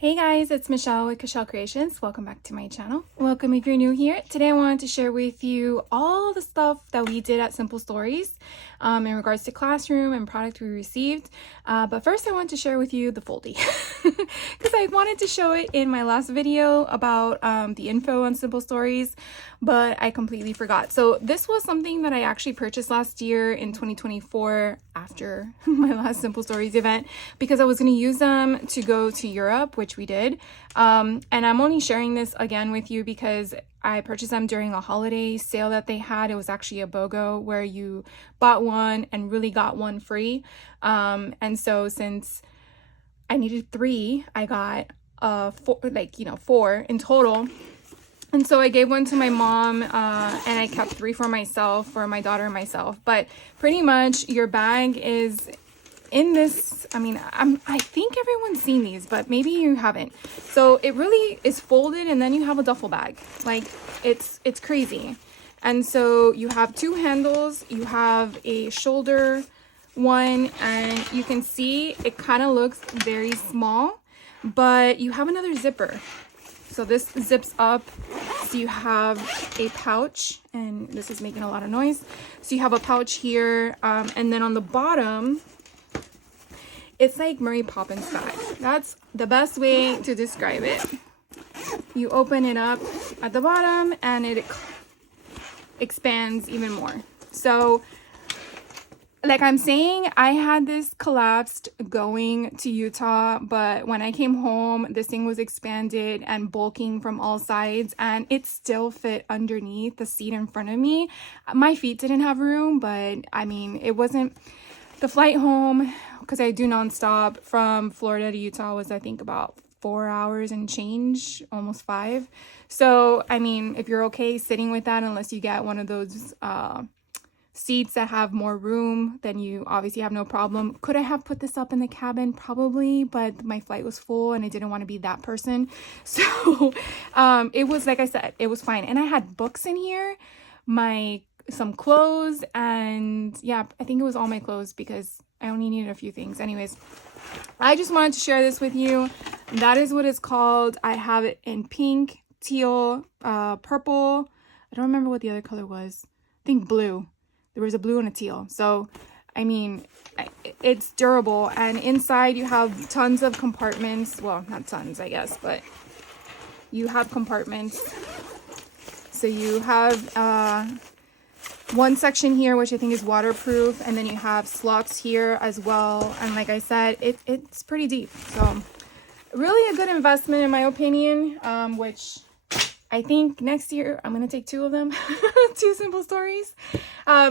Hey guys, it's Michelle with Michelle Creations. Welcome back to my channel. Welcome if you're new here. Today I wanted to share with you all the stuff that we did at Simple Stories in regards to classroom and product we received. But first I want to share with you the foldy because I wanted to show it in my last video about the info on Simple Stories, but I completely forgot. So this was something that I actually purchased last year in 2024 after my last Simple Stories event because I was going to use them to go to Europe, which we did. And I'm only sharing this again with you because I purchased them during a holiday sale that they had. It was actually a BOGO where you bought one and really got one free. And so since I needed 3, I got four in total. And so I gave one to my mom and I kept 3 for myself, for my daughter and myself. But pretty much your bag is in this. I think everyone's seen these, but maybe you haven't. So it really is folded and then you have a duffel bag. Like it's crazy. And so you have 2 handles, you have a shoulder one, and you can see it kind of looks very small, but you have another zipper. So this zips up, so you have a pouch, and this is making a lot of noise. So you have a pouch here, and then on the bottom, it's like Mary Poppins bag. That's the best way to describe it. You open it up at the bottom, and it expands even more. So like I'm saying, I had this collapsed going to Utah, but when I came home, this thing was expanded and bulking from all sides, and it still fit underneath the seat in front of me. My feet didn't have room, but I mean, it wasn't. The flight home, because I do nonstop from Florida to Utah, was I think about 4 hours and change, almost 5. So, I mean, if you're okay sitting with that, unless you get one of those seats that have more room, then you obviously have no problem. Could I have put this up in the cabin? Probably, but my flight was full and I didn't want to be that person. So it was, like I said, it was fine. And I had books in here, some clothes, and yeah, I think it was all my clothes because I only needed a few things. Anyways, I just wanted to share this with you. That is what it's called. I have it in pink, teal, purple. I don't remember what the other color was. I think blue. There was a blue and a teal. So, I mean, it's durable. And inside you have tons of compartments. Well, not tons, I guess, but you have compartments. So you have one section here, which I think is waterproof. And then you have slots here as well. And like I said, it's pretty deep. So really a good investment in my opinion, which I think next year I'm going to take 2 of them, 2 Simple Stories.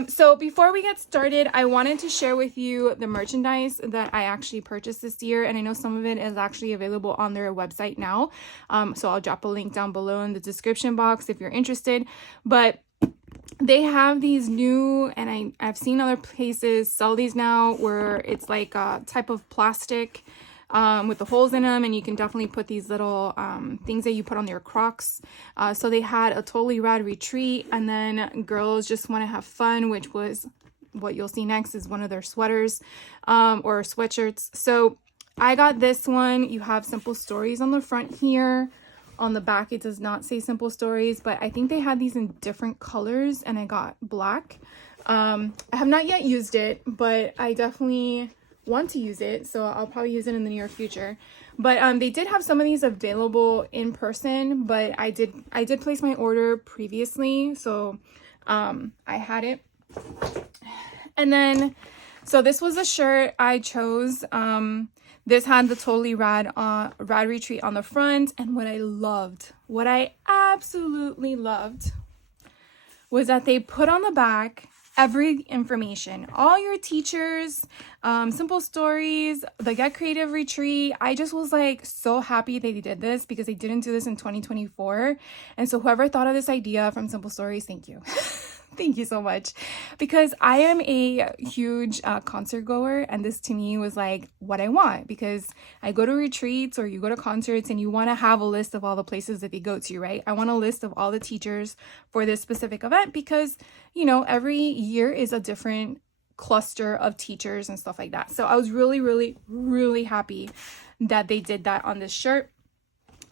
So before we get started, I wanted to share with you the merchandise that I actually purchased this year. And I know some of it is actually available on their website now. So I'll drop a link down below in the description box if you're interested. But they have these new, and I've seen other places sell these now, where it's like a type of plastic with the holes in them, and you can definitely put these little things that you put on your Crocs. So they had a totally rad retreat, and then girls just want to have fun, which was what you'll see next is one of their sweaters or sweatshirts. So I got this one. You have Simple Stories on the front here. On the back it does not say Simple Stories, but I think they had these in different colors, and I got black. I have not yet used it, but I definitely want to use it, so I'll probably use it in the near future. But they did have some of these available in person, but I did place my order previously, so I had it. And then so this was a shirt I chose. This had the totally rad retreat on the front, and what I absolutely loved was that they put on the back every information, all your teachers, Simple Stories, the Get Creative retreat. I just was like so happy they did this because they didn't do this in 2024. And so whoever thought of this idea from Simple Stories, thank you. Thank you so much, because I am a huge concert goer, and this to me was like what I want, because I go to retreats or you go to concerts and you want to have a list of all the places that they go to, right? I want a list of all the teachers for this specific event because, you know, every year is a different cluster of teachers and stuff like that. So I was really, really, really happy that they did that on this shirt.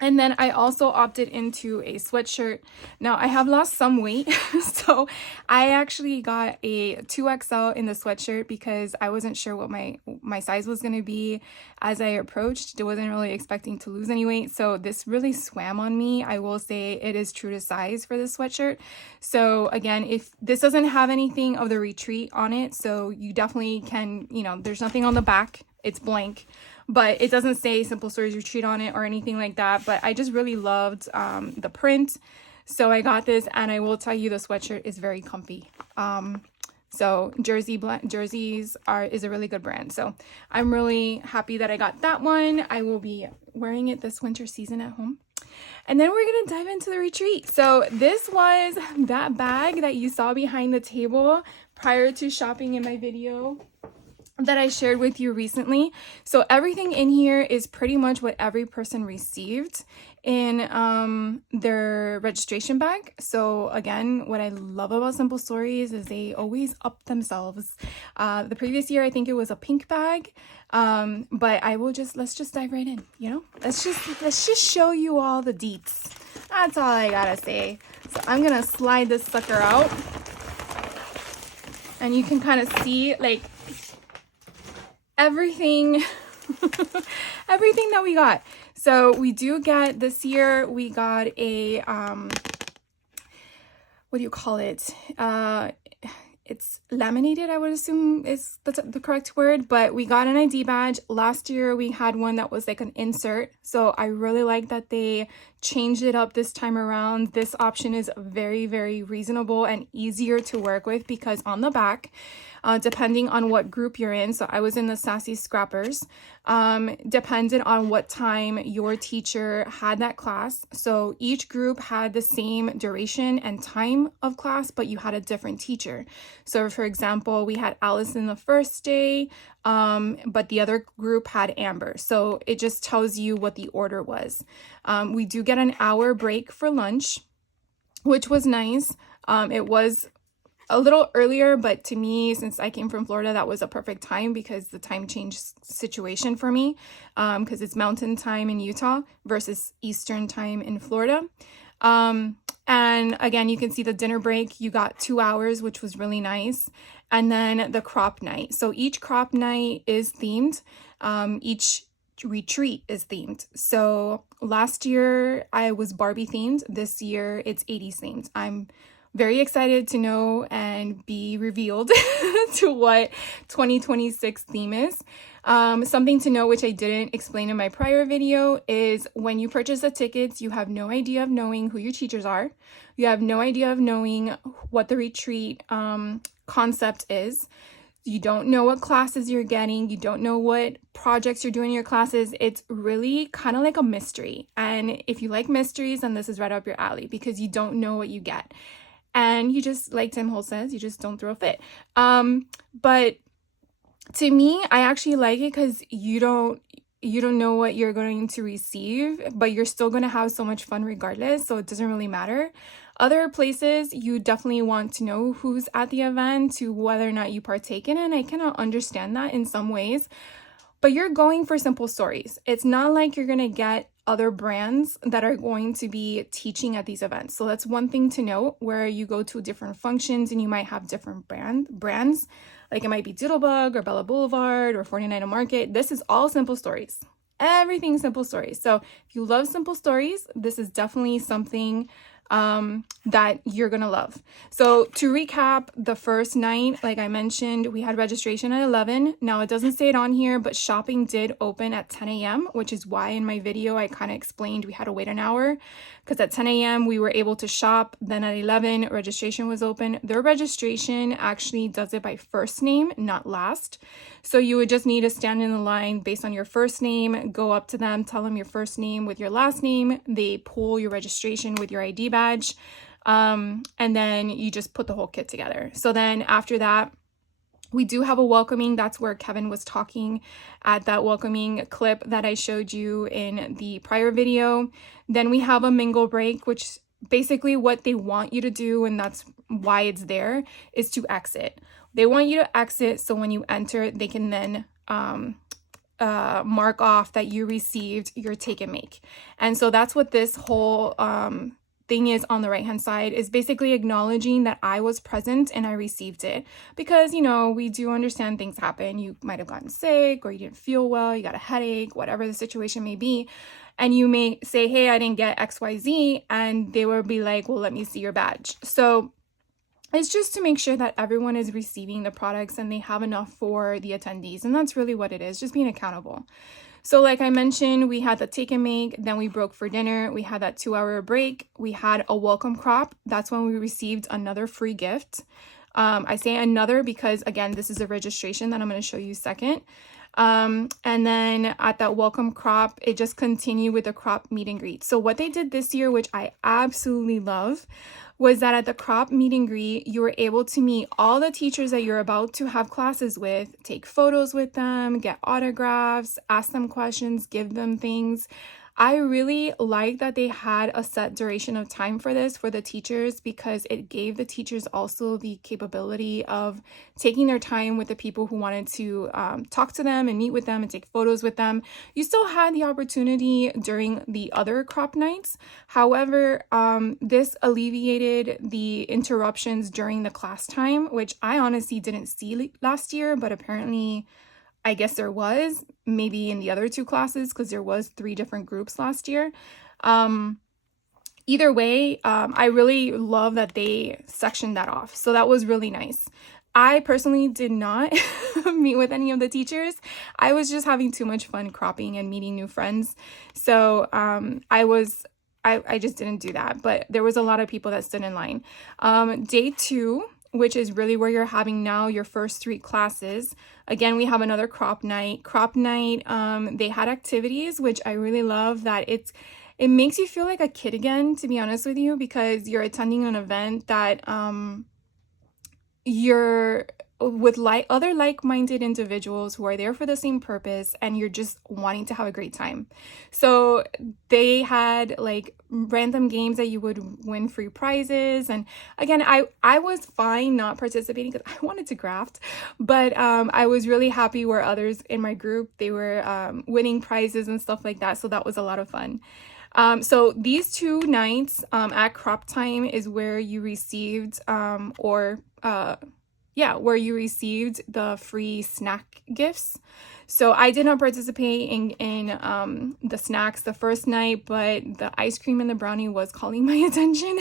And then I also opted into a sweatshirt. Now I have lost some weight, so I actually got a 2XL in the sweatshirt because I wasn't sure what my size was going to be as I approached. I wasn't really expecting to lose any weight, so this really swam on me. I will say it is true to size for this sweatshirt. So again, if this doesn't have anything of the retreat on it, so you definitely can, there's nothing on the back. It's blank, but it doesn't say Simple Stories Retreat on it or anything like that. But I just really loved the print. So I got this, and I will tell you the sweatshirt is very comfy. So Jerseys is a really good brand. So I'm really happy that I got that one. I will be wearing it this winter season at home. And then we're going to dive into the retreat. So this was that bag that you saw behind the table prior to shopping in my video that I shared with you recently. So everything in here is pretty much what every person received in their registration bag. So again, what I love about Simple Stories is they always up themselves. The previous year, I think it was a pink bag, but let's just dive right in. Let's just show you all the deets. That's all I gotta say. So I'm gonna slide this sucker out, and you can kind of see like everything everything that we got. So we do get this year, we got a what do you call it, it's laminated, I would assume is the correct word, but we got an ID badge. Last year we had one that was like an insert, so I really like that they changed it up this time around. This option is very, very reasonable and easier to work with because on the back, depending on what group you're in, so I was in the Sassy Scrappers, depended on what time your teacher had that class. So each group had the same duration and time of class, but you had a different teacher. So for example, we had Allison the first day, but the other group had Amber. So it just tells you what the order was. We do get an hour break for lunch, which was nice. It was a little earlier, but to me, since I came from Florida, that was a perfect time because the time change situation for me, because it's mountain time in Utah versus Eastern time in Florida. And again, you can see the dinner break. You got 2 hours, which was really nice. And then the crop night. So each crop night is themed. Each retreat is themed. So last year I was Barbie themed. This year it's 80s themed. I'm very excited to know and be revealed to what 2026 theme is. Something to know, which I didn't explain in my prior video, is when you purchase the tickets, you have no idea of knowing who your teachers are. You have no idea of knowing what the retreat concept is. You don't know what classes you're getting. You don't know what projects you're doing in your classes. It's really kind of like a mystery. And if you like mysteries, then this is right up your alley because you don't know what you get. And you just, like Tim Holt says, you just don't throw a fit. But to me, I actually like it because you don't know what you're going to receive, but you're still going to have so much fun regardless. So it doesn't really matter. Other places, you definitely want to know who's at the event to whether or not you partake in it. And I cannot understand that in some ways. But you're going for Simple Stories. It's not like you're going to get other brands that are going to be teaching at these events. So that's one thing to note, where you go to different functions and you might have different brands. Like it might be Doodlebug or Bella Boulevard or 49 Market. This is all Simple Stories. Everything Simple Stories. So if you love Simple Stories, this is definitely something that you're gonna love. So to recap, the first night, like I mentioned, we had registration at 11. Now it doesn't say it on here, but shopping did open at 10 a.m., which is why in my video I kind of explained we had to wait an hour, because at 10 a.m. we were able to shop. Then at 11 registration was open. Their registration actually does it by first name, not last. So you would just need to stand in the line based on your first name, go up to them, tell them your first name with your last name. They pull your registration with your ID badge. And then you just put the whole kit together. So then after that, we do have a welcoming. That's where Kevin was talking at that welcoming clip that I showed you in the prior video. Then we have a mingle break, which basically what they want you to do, and that's why it's there, is to exit. They want you to exit so when you enter, they can then mark off that you received your take and make. And so that's what this whole thing is on the right hand side, is basically acknowledging that I was present and I received it. Because, you know, we do understand things happen. You might have gotten sick, or you didn't feel well, you got a headache, whatever the situation may be. And you may say, hey, I didn't get XYZ. And they will be like, well, let me see your badge. So it's just to make sure that everyone is receiving the products and they have enough for the attendees. And that's really what it is, just being accountable. So like I mentioned, we had the take and make, then we broke for dinner. We had that 2-hour break. We had a welcome crop. That's when we received another free gift. I say another because, again, this is a registration that I'm going to show you second. And then at that welcome crop, it just continued with the crop meet and greet. So what they did this year, which I absolutely love, was that at the crop meet and greet, you were able to meet all the teachers that you're about to have classes with, take photos with them, get autographs, ask them questions, give them things. I really like that they had a set duration of time for this for the teachers, because it gave the teachers also the capability of taking their time with the people who wanted to talk to them and meet with them and take photos with them. You still had the opportunity during the other crop nights. However, this alleviated the interruptions during the class time, which I honestly didn't see last year, but apparently I guess there was, maybe in the other 2 classes, because there was 3 different groups last year. Either way, I really love that they sectioned that off. So that was really nice. I personally did not meet with any of the teachers. I was just having too much fun cropping and meeting new friends. So I just didn't do that. But there was a lot of people that stood in line. Day 2, which is really where you're having now your first 3 classes. Again, we have another crop night. Crop night, they had activities, which I really love, that it makes you feel like a kid again, to be honest with you, because you're attending an event that you're with other like-minded individuals who are there for the same purpose, and you're just wanting to have a great time. So they had like random games that you would win free prizes. And again, I was fine not participating because I wanted to graft, but I was really happy where others in my group, they were winning prizes and stuff like that. So that was a lot of fun. So these 2 nights at crop time is where you received where you received the free snack gifts. So I did not participate in the snacks the first night, but the ice cream and the brownie was calling my attention.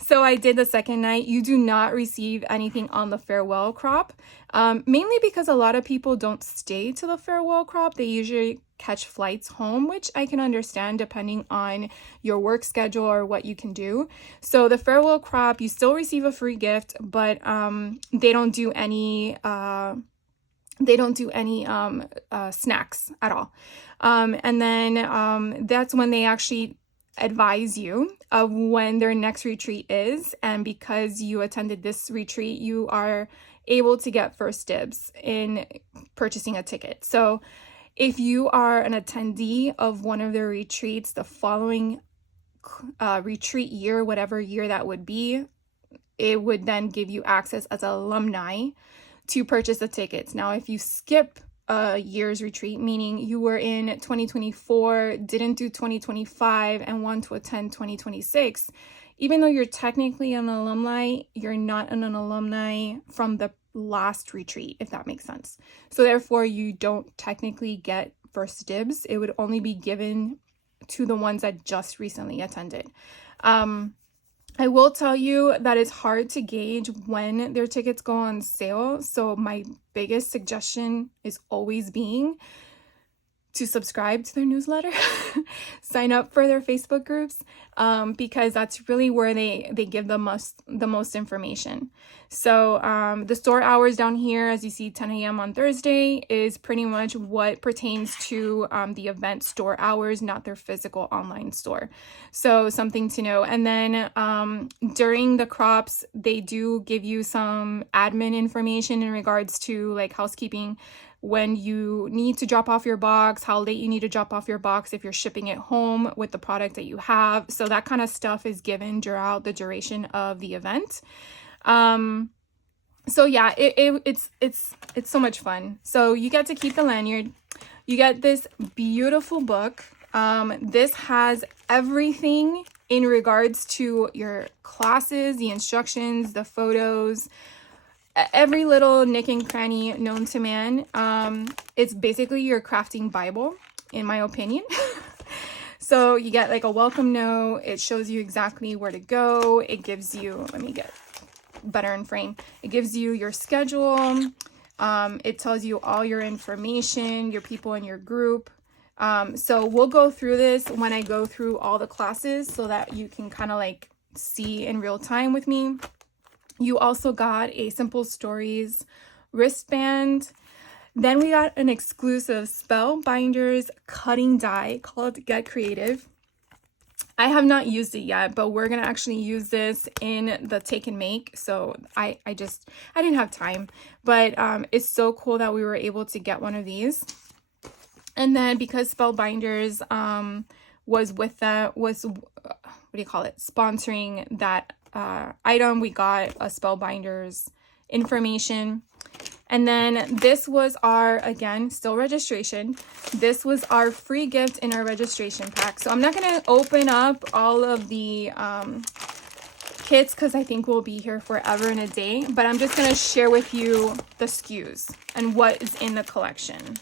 So I did the second night. You do not receive anything on the farewell crop, mainly because a lot of people don't stay to the farewell crop. They usually catch flights home, which I can understand depending on your work schedule or what you can do. So the farewell crop, you still receive a free gift, but they don't do any snacks at all. And then that's when they actually advise you of when their next retreat is. And because you attended this retreat, you are able to get first dibs in purchasing a ticket. So if you are an attendee of one of their retreats, the following retreat year, whatever year that would be, it would then give you access as an alumni to purchase the tickets. Now, if you skip a year's retreat, meaning you were in 2024, didn't do 2025, and want to attend 2026, even though you're technically an alumni, you're not an alumni from the last retreat, if that makes sense. So therefore, you don't technically get first dibs. It would only be given to the ones that just recently attended. I will tell you that it's hard to gauge when their tickets go on sale. So my biggest suggestion is always being to subscribe to their newsletter, sign up for their Facebook groups, because that's really where they give the most information. So the store hours down here, as you see, 10 a.m. on Thursday is pretty much what pertains to the event store hours, not their physical online store. So something to know. And then during the crops, they do give you some admin information in regards to like housekeeping, when you need to drop off your box, how late you need to drop off your box if you're shipping it home with the product that you have. So that kind of stuff is given throughout the duration of the event. So yeah, it's so much fun. So you get to keep the lanyard. You get this beautiful book. This has everything in regards to your classes, the instructions, the photos, every little nick and cranny known to man. It's basically your crafting Bible, in my opinion. So you get like a welcome note. It shows you exactly where to go. It gives you, let me get better in frame. It gives you your schedule. It tells you all your information, your people in your group. So we'll go through this when I go through all the classes so that you can kind of like see in real time with me. You also got a Simple Stories wristband. Then we got an exclusive Spellbinders cutting die called Get Creative. I have not used it yet, but we're going to actually use this in the take and make. So I didn't have time, but it's so cool that we were able to get one of these. And then because Spellbinders was with that, was, what do you call it, sponsoring that item, we got a Spellbinders information. And then this was our, again, still registration. This was our free gift in our registration pack. So I'm not going to open up all of the kits because I think we'll be here forever and a day. But I'm just going to share with you the SKUs and what is in the collection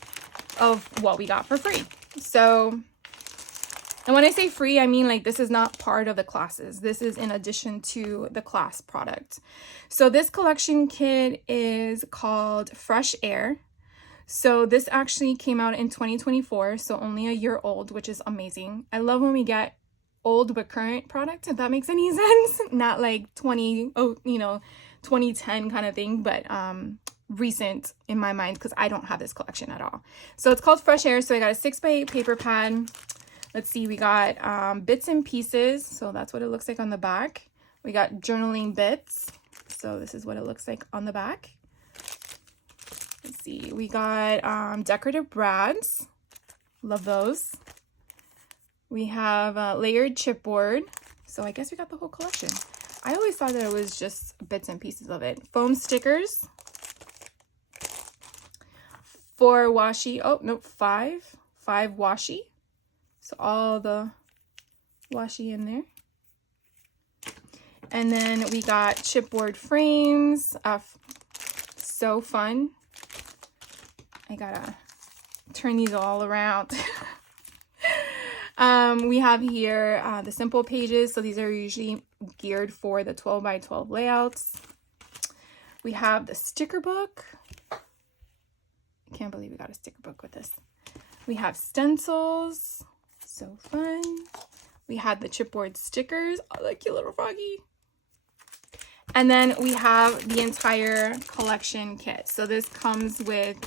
of what we got for free. So, and when I say free, I mean like this is not part of the classes. This is in addition to the class product. So this collection kit is called Fresh Air. So this actually came out in 2024, so only a year old, which is amazing. I love when we get old but current product, if that makes any sense. Not like 2010 kind of thing, but recent in my mind because I don't have this collection at all. So it's called Fresh Air. So I got a 6x8 paper pad. Let's see, we got bits and pieces. So that's what it looks like on the back. We got journaling bits. So this is what it looks like on the back. Let's see, we got decorative brads. Love those. We have layered chipboard. So I guess we got the whole collection. I always thought that it was just bits and pieces of it. Foam stickers. 4 washi. Oh, no, 5 washi. So all the washi in there. And then we got chipboard frames. So fun. I gotta turn these all around. We have here the simple pages. So these are usually geared for the 12 by 12 layouts. We have the sticker book. I can't believe we got a sticker book with this. We have stencils. So fun. We had the chipboard stickers. Oh, that cute little froggy. And then we have the entire collection kit. So this comes with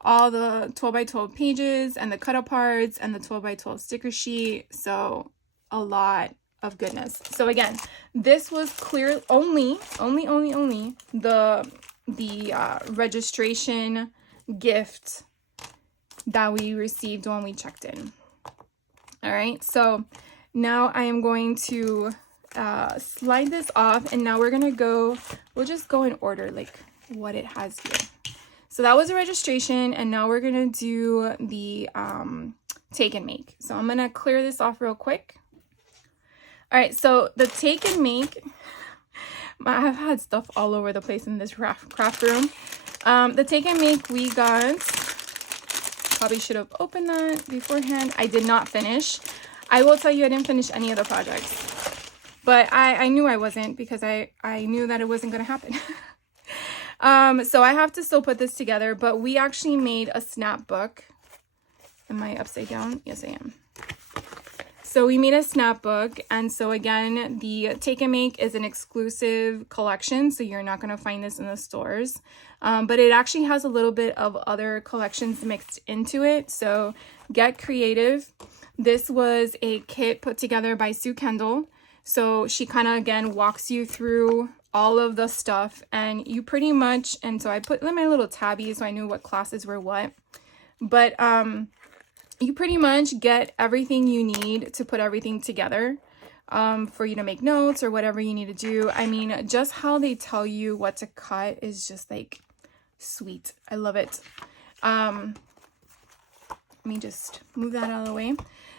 all the 12 by 12 pages and the cut aparts and the 12 by 12 sticker sheet. So a lot of goodness. So again, this was clear only the registration gift that we received when we checked in. All right, so now I am going to slide this off, and now we'll just go in order like what it has here. So that was a registration, and now we're gonna do the take and make. So I'm gonna clear this off real quick. All right, so the take and make, I've had stuff all over the place in this craft room. The take and make we got, probably should have opened that beforehand. I did not finish. I will tell you I didn't finish any of the projects. But I knew I wasn't because I knew that it wasn't going to happen. So I have to still put this together. But we actually made a snapbook. Am I upside down? Yes, I am. So we made a snapbook. And so again, the Take and Make is an exclusive collection. So you're not going to find this in the stores. But it actually has a little bit of other collections mixed into it. So Get Creative. This was a kit put together by Sue Kendall. So she kind of, again, walks you through all of the stuff, and you pretty much, and so I put in my little tabby so I knew what classes were what, but you pretty much get everything you need to put everything together for you to make notes or whatever you need to do. I mean, just how they tell you what to cut is just like sweet. I love it. let me just move that out of the way.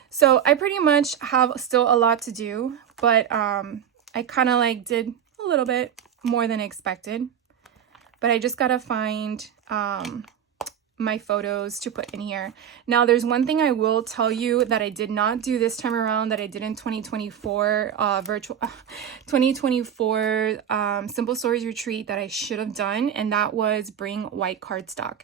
So I pretty much have still a lot to do, but I kind of like did a little bit more than expected. But I just gotta find my photos to put in here. Now, there's one thing I will tell you that I did not do this time around that I did in 2024 Simple Stories Retreat that I should have done, and that was bring white cardstock.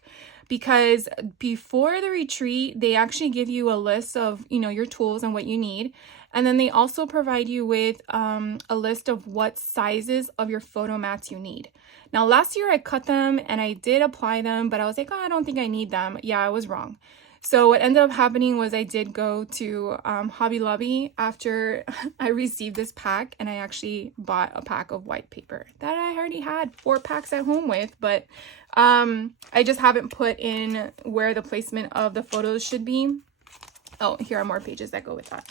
Because before the retreat, they actually give you a list of, you know, your tools and what you need. And then they also provide you with a list of what sizes of your photo mats you need. Now, last year I cut them and I did apply them, but I was like, oh, I don't think I need them. Yeah, I was wrong. So what ended up happening was I did go to Hobby Lobby after I received this pack, and I actually bought a pack of white paper that I already had 4 packs at home with, but I just haven't put in where the placement of the photos should be. Oh, here are more pages that go with that.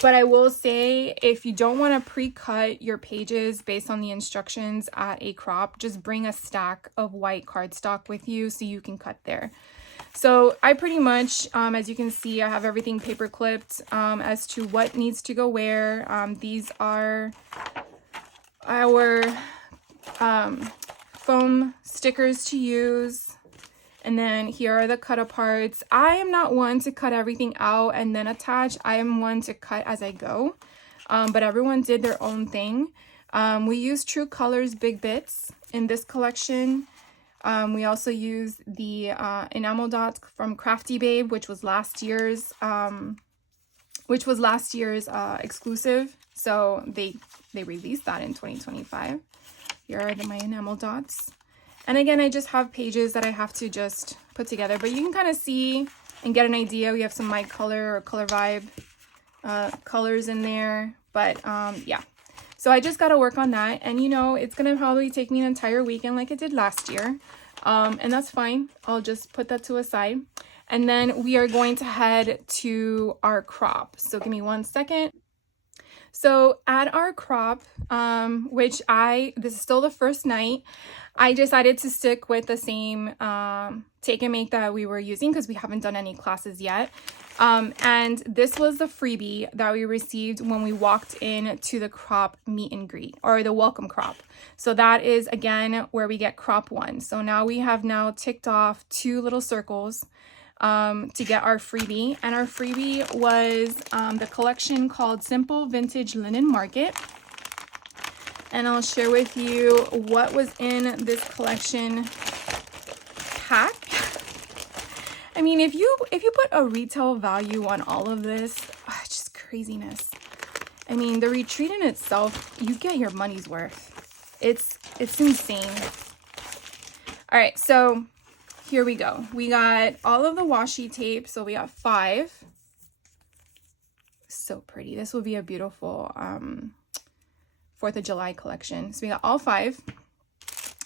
But I will say, if you don't want to pre-cut your pages based on the instructions at a crop, just bring a stack of white cardstock with you so you can cut there. So I pretty much, as you can see, I have everything paper clipped as to what needs to go where. These are our foam stickers to use. And then here are the cut aparts. I am not one to cut everything out and then attach. I am one to cut as I go. But everyone did their own thing. We used True Colors Big Bits in this collection. We also used the enamel dots from Crafty Babe, which was last year's exclusive. So they released that in 2025. Here are my enamel dots. And again, I just have pages that I have to just put together, but you can kind of see and get an idea. We have some My Color or Color Vibe colors in there, but yeah. So I just got to work on that, and you know, it's going to probably take me an entire weekend like it did last year, and that's fine. I'll just put that to a side, and then we are going to head to our crop. So give me 1 second. So at our crop, which this is still the first night, I decided to stick with the same take and make that we were using because we haven't done any classes yet. And this was the freebie that we received when we walked in to the crop meet and greet, or the welcome crop. So that is, again, where we get crop 1. So now we have ticked off 2 little circles to get our freebie. And our freebie was the collection called Simple Vintage Linen Market. And I'll share with you what was in this collection pack. I mean, if you put a retail value on all of this, it's just craziness. I mean, the retreat in itself, you get your money's worth. It's insane. All right, so here we go. We got all of the washi tape. So we got 5. So pretty. This will be a beautiful 4th of July collection. So we got all 5.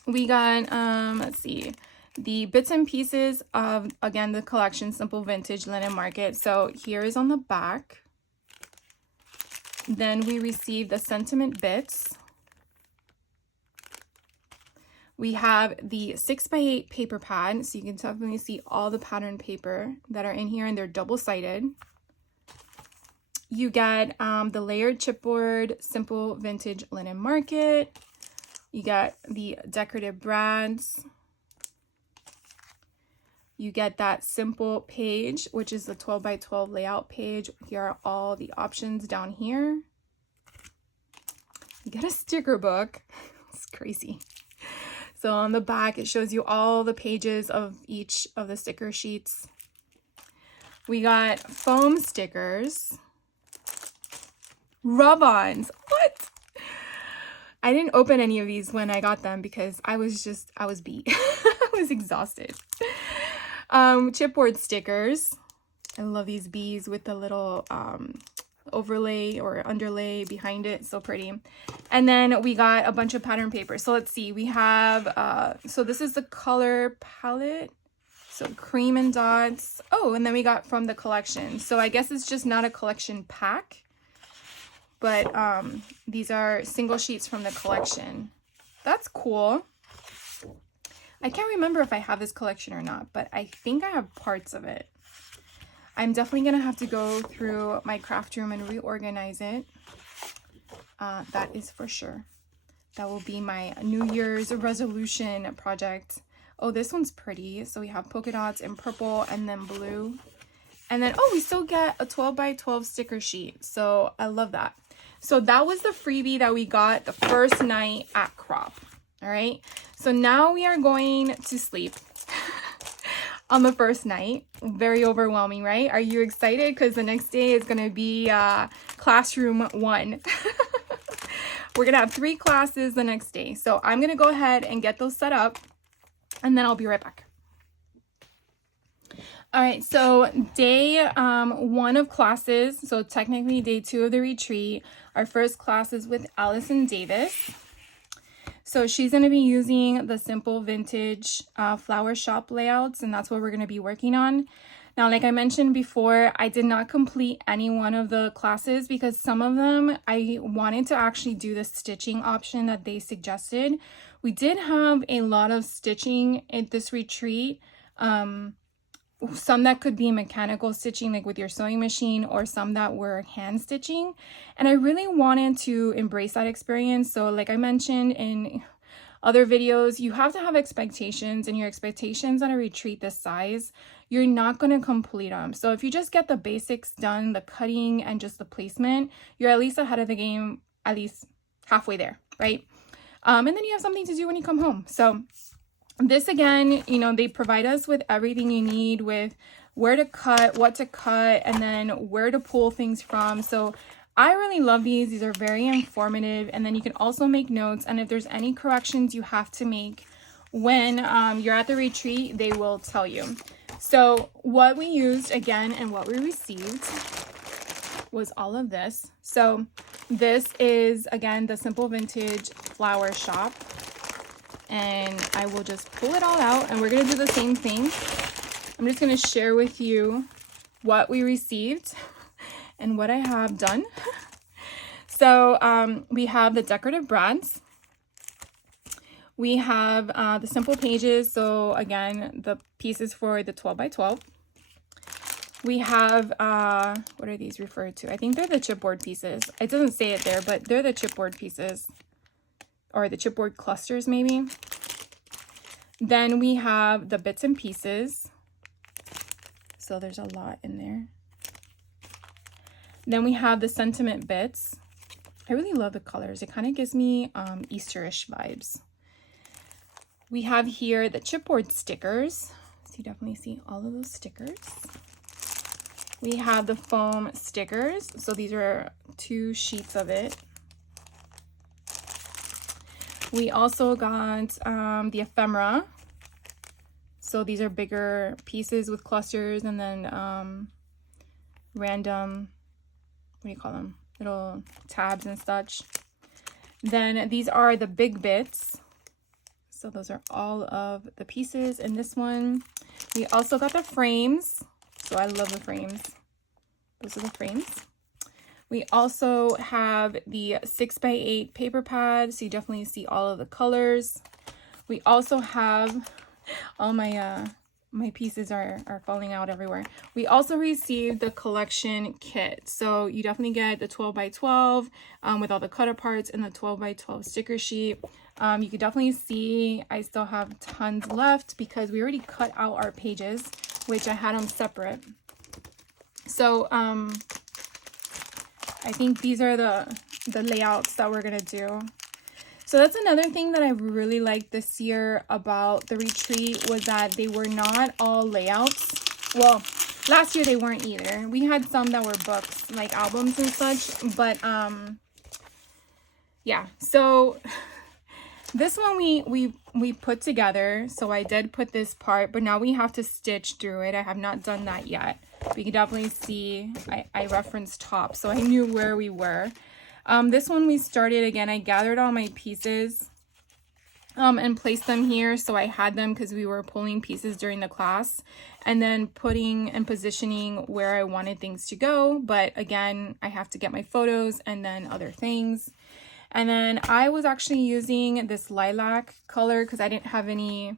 We got, let's see, the bits and pieces of, again, the collection, Simple Vintage Linen Market. So here is on the back. Then we received the sentiment bits. We have the 6x8 paper pad. So you can definitely see all the pattern paper that are in here, and they're double-sided. You get the layered chipboard, Simple Vintage Linen Market. You get the decorative brads. You get that simple page, which is the 12x12 layout page. Here are all the options down here. You get a sticker book. It's crazy. So on the back, it shows you all the pages of each of the sticker sheets. We got foam stickers. Rub-ons. What? I didn't open any of these when I got them because I was beat. I was exhausted. Chipboard stickers. I love these bees with the little overlay or underlay behind it. So pretty. And then we got a bunch of pattern paper. So let's see. We have, so this is the color palette. So cream and dots. Oh, and then we got from the collection. So I guess it's just not a collection pack. But these are single sheets from the collection. That's cool. I can't remember if I have this collection or not, but I think I have parts of it. I'm definitely gonna have to go through my craft room and reorganize it. That is for sure. That will be my New Year's resolution project. Oh, this one's pretty. So we have polka dots in purple and then blue. And then, oh, we still get a 12 by 12 sticker sheet. So I love that. So that was the freebie that we got the first night at Crop. All right. So now we are going to sleep on the first night. Very overwhelming, right? Are you excited? Because the next day is going to be classroom 1. We're going to have 3 classes the next day. So I'm going to go ahead and get those set up, and then I'll be right back. All right, so day 1 of classes, so technically day 2 of the retreat. Our first class is with Allison Davis. So she's going to be using the simple vintage flower shop layouts, and that's what we're going to be working on. Now, like I mentioned before, I did not complete any one of the classes because some of them I wanted to actually do the stitching option that they suggested. We did have a lot of stitching at this retreat. Some that could be mechanical stitching, like with your sewing machine, or some that were hand stitching. And I really wanted to embrace that experience. So like I mentioned in other videos, you have to have expectations, and your expectations on a retreat this size, you're not going to complete them. So if you just get the basics done, the cutting and just the placement, you're at least ahead of the game, at least halfway there, right? And then you have something to do when you come home. So this, again, you know, they provide us with everything you need, with where to cut, what to cut, and then where to pull things from. So I really love these. These are very informative. And then you can also make notes. And if there's any corrections you have to make when you're at the retreat, they will tell you. So what we used, again, and what we received was all of this. So this is, again, the simple vintage flower shop. And I will just pull it all out, and we're going to do the same thing. I'm just going to share with you what we received and what I have done. So we have the decorative brads. We have the simple pages. So again, the pieces for the 12 by 12. We have, what are these referred to? I think they're the chipboard pieces. It doesn't say it there, but they're the chipboard pieces, or the chipboard clusters maybe. Then we have the bits and pieces. So there's a lot in there. Then we have the sentiment bits. I really love the colors. It kind of gives me Easterish vibes. We have here the chipboard stickers. So you definitely see all of those stickers. We have the foam stickers. So these are 2 sheets of it. We also got the ephemera. So these are bigger pieces with clusters, and then random, what do you call them? Little tabs and such. Then these are the big bits. So those are all of the pieces in this one. We also got the frames. So I love the frames. Those are the frames. We also have the 6x8 paper pad, so you definitely see all of the colors. We also have all my my pieces are falling out everywhere. We also received the collection kit, so you definitely get the 12 by 12 with all the cut parts and the 12 by 12 sticker sheet. You can definitely see I still have tons left because we already cut out our pages, which I had them separate. So I think these are the layouts that we're gonna do. So that's another thing that I really liked this year about the retreat, was that they were not all layouts. Well, last year they weren't either. We had some that were books, like albums and such, but yeah. So this one we put together. So I did put this part, but now we have to stitch through it. I have not done that yet. But you can definitely see I referenced top, so I knew where we were. This one we started, again, I gathered all my pieces and placed them here. So I had them because we were pulling pieces during the class, and then putting and positioning where I wanted things to go. But again, I have to get my photos and then other things. And then I was actually using this lilac color because I didn't have any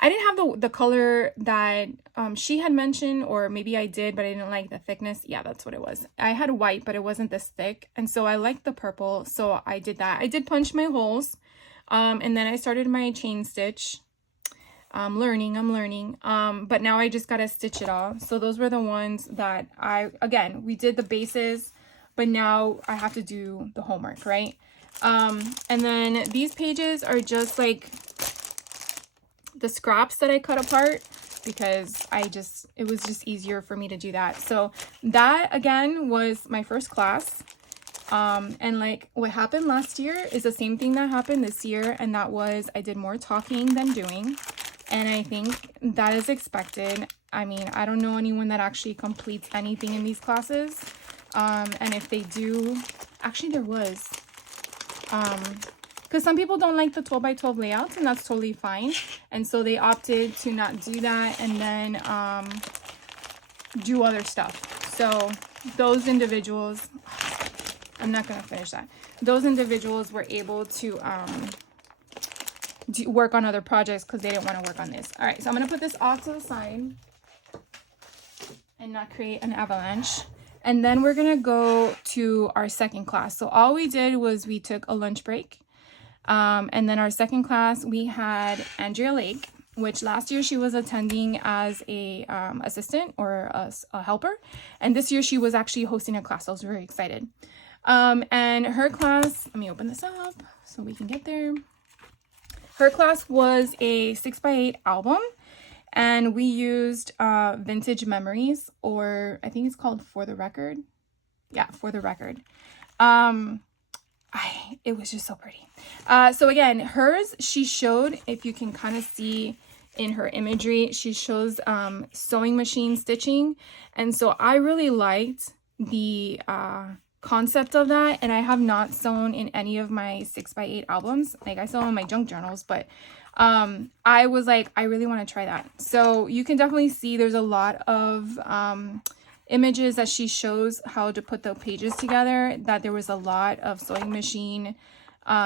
I didn't have the color that she had mentioned, or maybe I did, but I didn't like the thickness. Yeah, that's what it was. I had white, but it wasn't this thick. And so I liked the purple, so I did that. I did punch my holes, and then I started my chain stitch. I'm learning. But now I just gotta stitch it all. So those were the ones that again, we did the bases, but now I have to do the homework, right? And then these pages are just like the scraps that I cut apart, because it was just easier for me to do that. So that again was my first class. And like what happened last year is the same thing that happened this year, and that was I did more talking than doing. And I think that is expected. I mean, I don't know anyone that actually completes anything in these classes. And if they do, actually there was, because some people don't like the 12 by 12 layouts, and that's totally fine. And so they opted to not do that and then do other stuff. So those individuals, I'm not going to finish that. Those individuals were able to work on other projects because they didn't want to work on this. All right, so I'm going to put this off to the side and not create an avalanche. And then we're going to go to our second class. So all we did was we took a lunch break. And then our second class, we had Andrea Lake, which last year she was attending as a assistant or a helper. And this year she was actually hosting a class. So I was very excited. And her class, let me open this up so we can get there. Her class was a 6x8 album, and we used Vintage Memories, or I think it's called For the Record. Yeah, For the Record. It was just so pretty. So again, hers, she showed, if you can kind of see in her imagery, she shows sewing machine stitching. And so I really liked the concept of that, and I have not sewn in any of my 6x8 albums. Like I sew in my junk journals, but I was like, I really want to try that. So you can definitely see there's a lot of images that she shows how to put the pages together, that there was a lot of sewing machine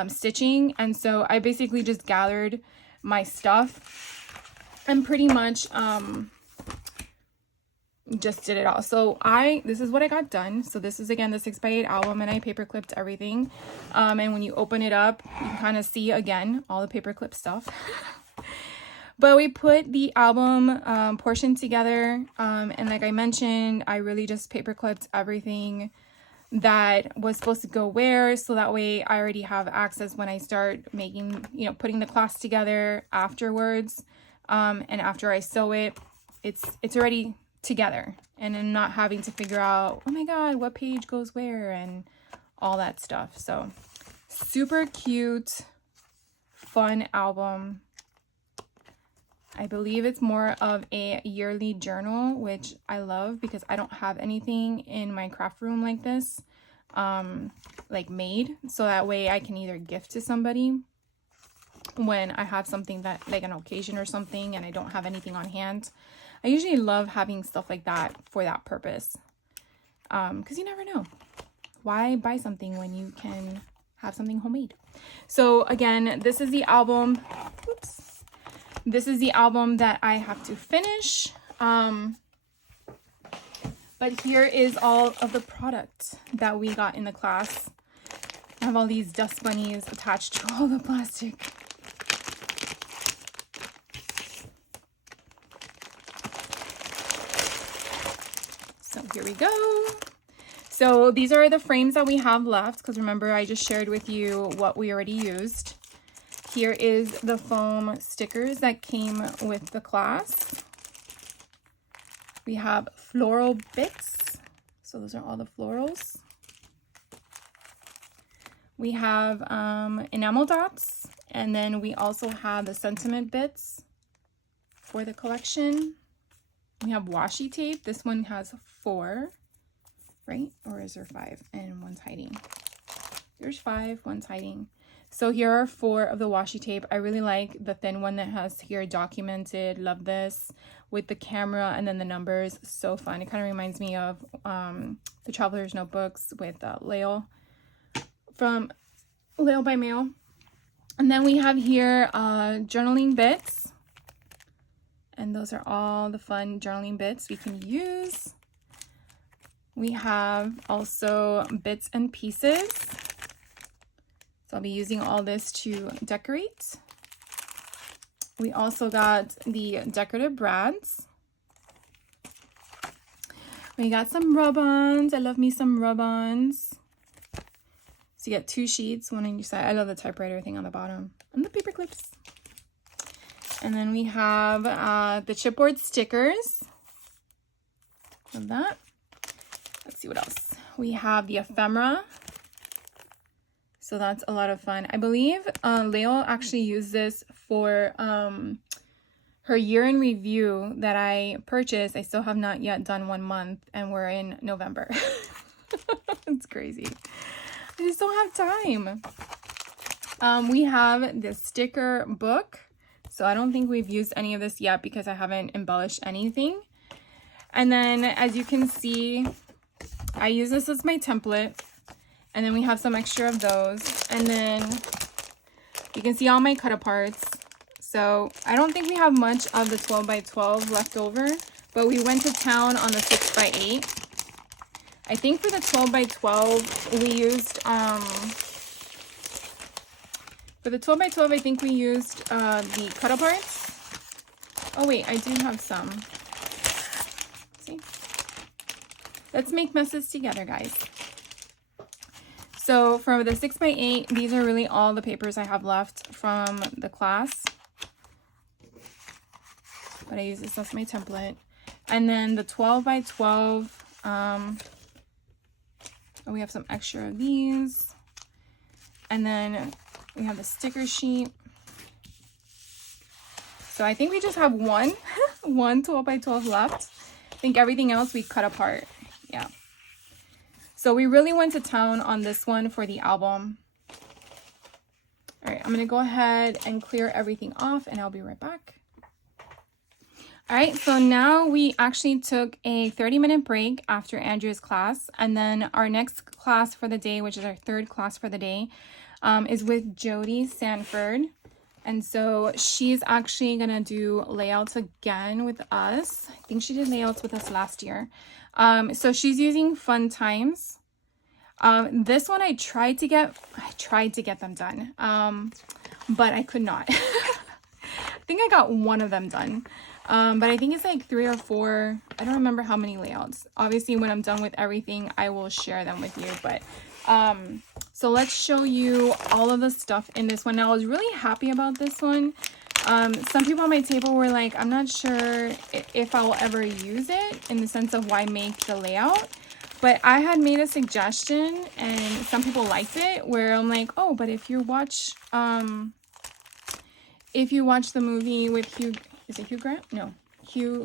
stitching. And so I basically just gathered my stuff and pretty much just did it all. So this is what I got done. So this is again the 6x8 album, and I paper clipped everything. And when you open it up, you can kind of see again all the paper clip stuff. But we put the album portion together, and like I mentioned, I really just paper clipped everything that was supposed to go where, so that way I already have access when I start making, putting the class together afterwards. And after I sew it, it's already together, and I'm not having to figure out, oh my god, what page goes where and all that stuff. So super cute, fun album. I believe it's more of a yearly journal, which I love because I don't have anything in my craft room like this, like made, so that way I can either gift to somebody when I have something that, like an occasion or something, and I don't have anything on hand. I usually love having stuff like that for that purpose, because you never know. Why buy something when you can have something homemade? So again, this is the album. Oops. This is the album that I have to finish. But here is all of the products that we got in the class. I have all these dust bunnies attached to all the plastic. So here we go. So these are the frames that we have left, because remember I just shared with you what we already used. Here is the foam stickers that came with the class. We have floral bits. So those are all the florals. We have enamel dots. And then we also have the sentiment bits for the collection. We have washi tape. This one has 4, right? Or is there 5? And one's hiding. There's 5, one's hiding. So here are 4 of the washi tape. I really like the thin one that has here documented, love this, with the camera and then the numbers. So fun. It kind of reminds me of the Traveler's Notebooks with Lael from Lael by Mail. And then we have here journaling bits. And those are all the fun journaling bits we can use. We have also bits and pieces. So I'll be using all this to decorate. We also got the decorative brads. We got some rub-ons. I love me some rub-ons. So you get 2 sheets, one on each side. I love the typewriter thing on the bottom. And the paper clips. And then we have the chipboard stickers. Love that. Let's see what else. We have the ephemera. So that's a lot of fun. I believe Leo actually used this for her year in review that I purchased. I still have not yet done 1 month, and we're in November. It's crazy. I just don't have time. We have the sticker book. So I don't think we've used any of this yet because I haven't embellished anything. And then as you can see, I use this as my template. And then we have some extra of those. And then you can see all my cut aparts. So I don't think we have much of the 12 by 12 left over, but we went to town on the 6 by 8. I think for the 12 by 12, we used, for the 12 by 12, I think we used the cut aparts. Oh wait, I do have some. See? Let's make messes together, guys. So for the 6 by 8, these are really all the papers I have left from the class. But I use this as my template. And then the 12 by 12, we have some extra of these. And then we have the sticker sheet. So I think we just have one 12 by 12 left. I think everything else we cut apart. Yeah. So we really went to town on this one for the album. All right, I'm gonna go ahead and clear everything off and I'll be right back. All right, so now we actually took a 30-minute break after Andrea's class, and then our next class for the day, which is our 3rd class for the day, is with Jody Sanford. And so she's actually gonna do layouts again with us. I think she did layouts with us last year. So she's using Fun Times. This one I tried to get them done, but I could not. I think I got one of them done. But I think it's like 3 or 4. I don't remember how many layouts. Obviously, when I'm done with everything, I will share them with you. But so let's show you all of the stuff in this one. Now, I was really happy about this one. Some people on my table were like, I'm not sure if I'll ever use it in the sense of why make the layout. But I had made a suggestion and some people liked it, where I'm like, oh, but if you watch the movie with Hugh, is it Hugh Grant? No.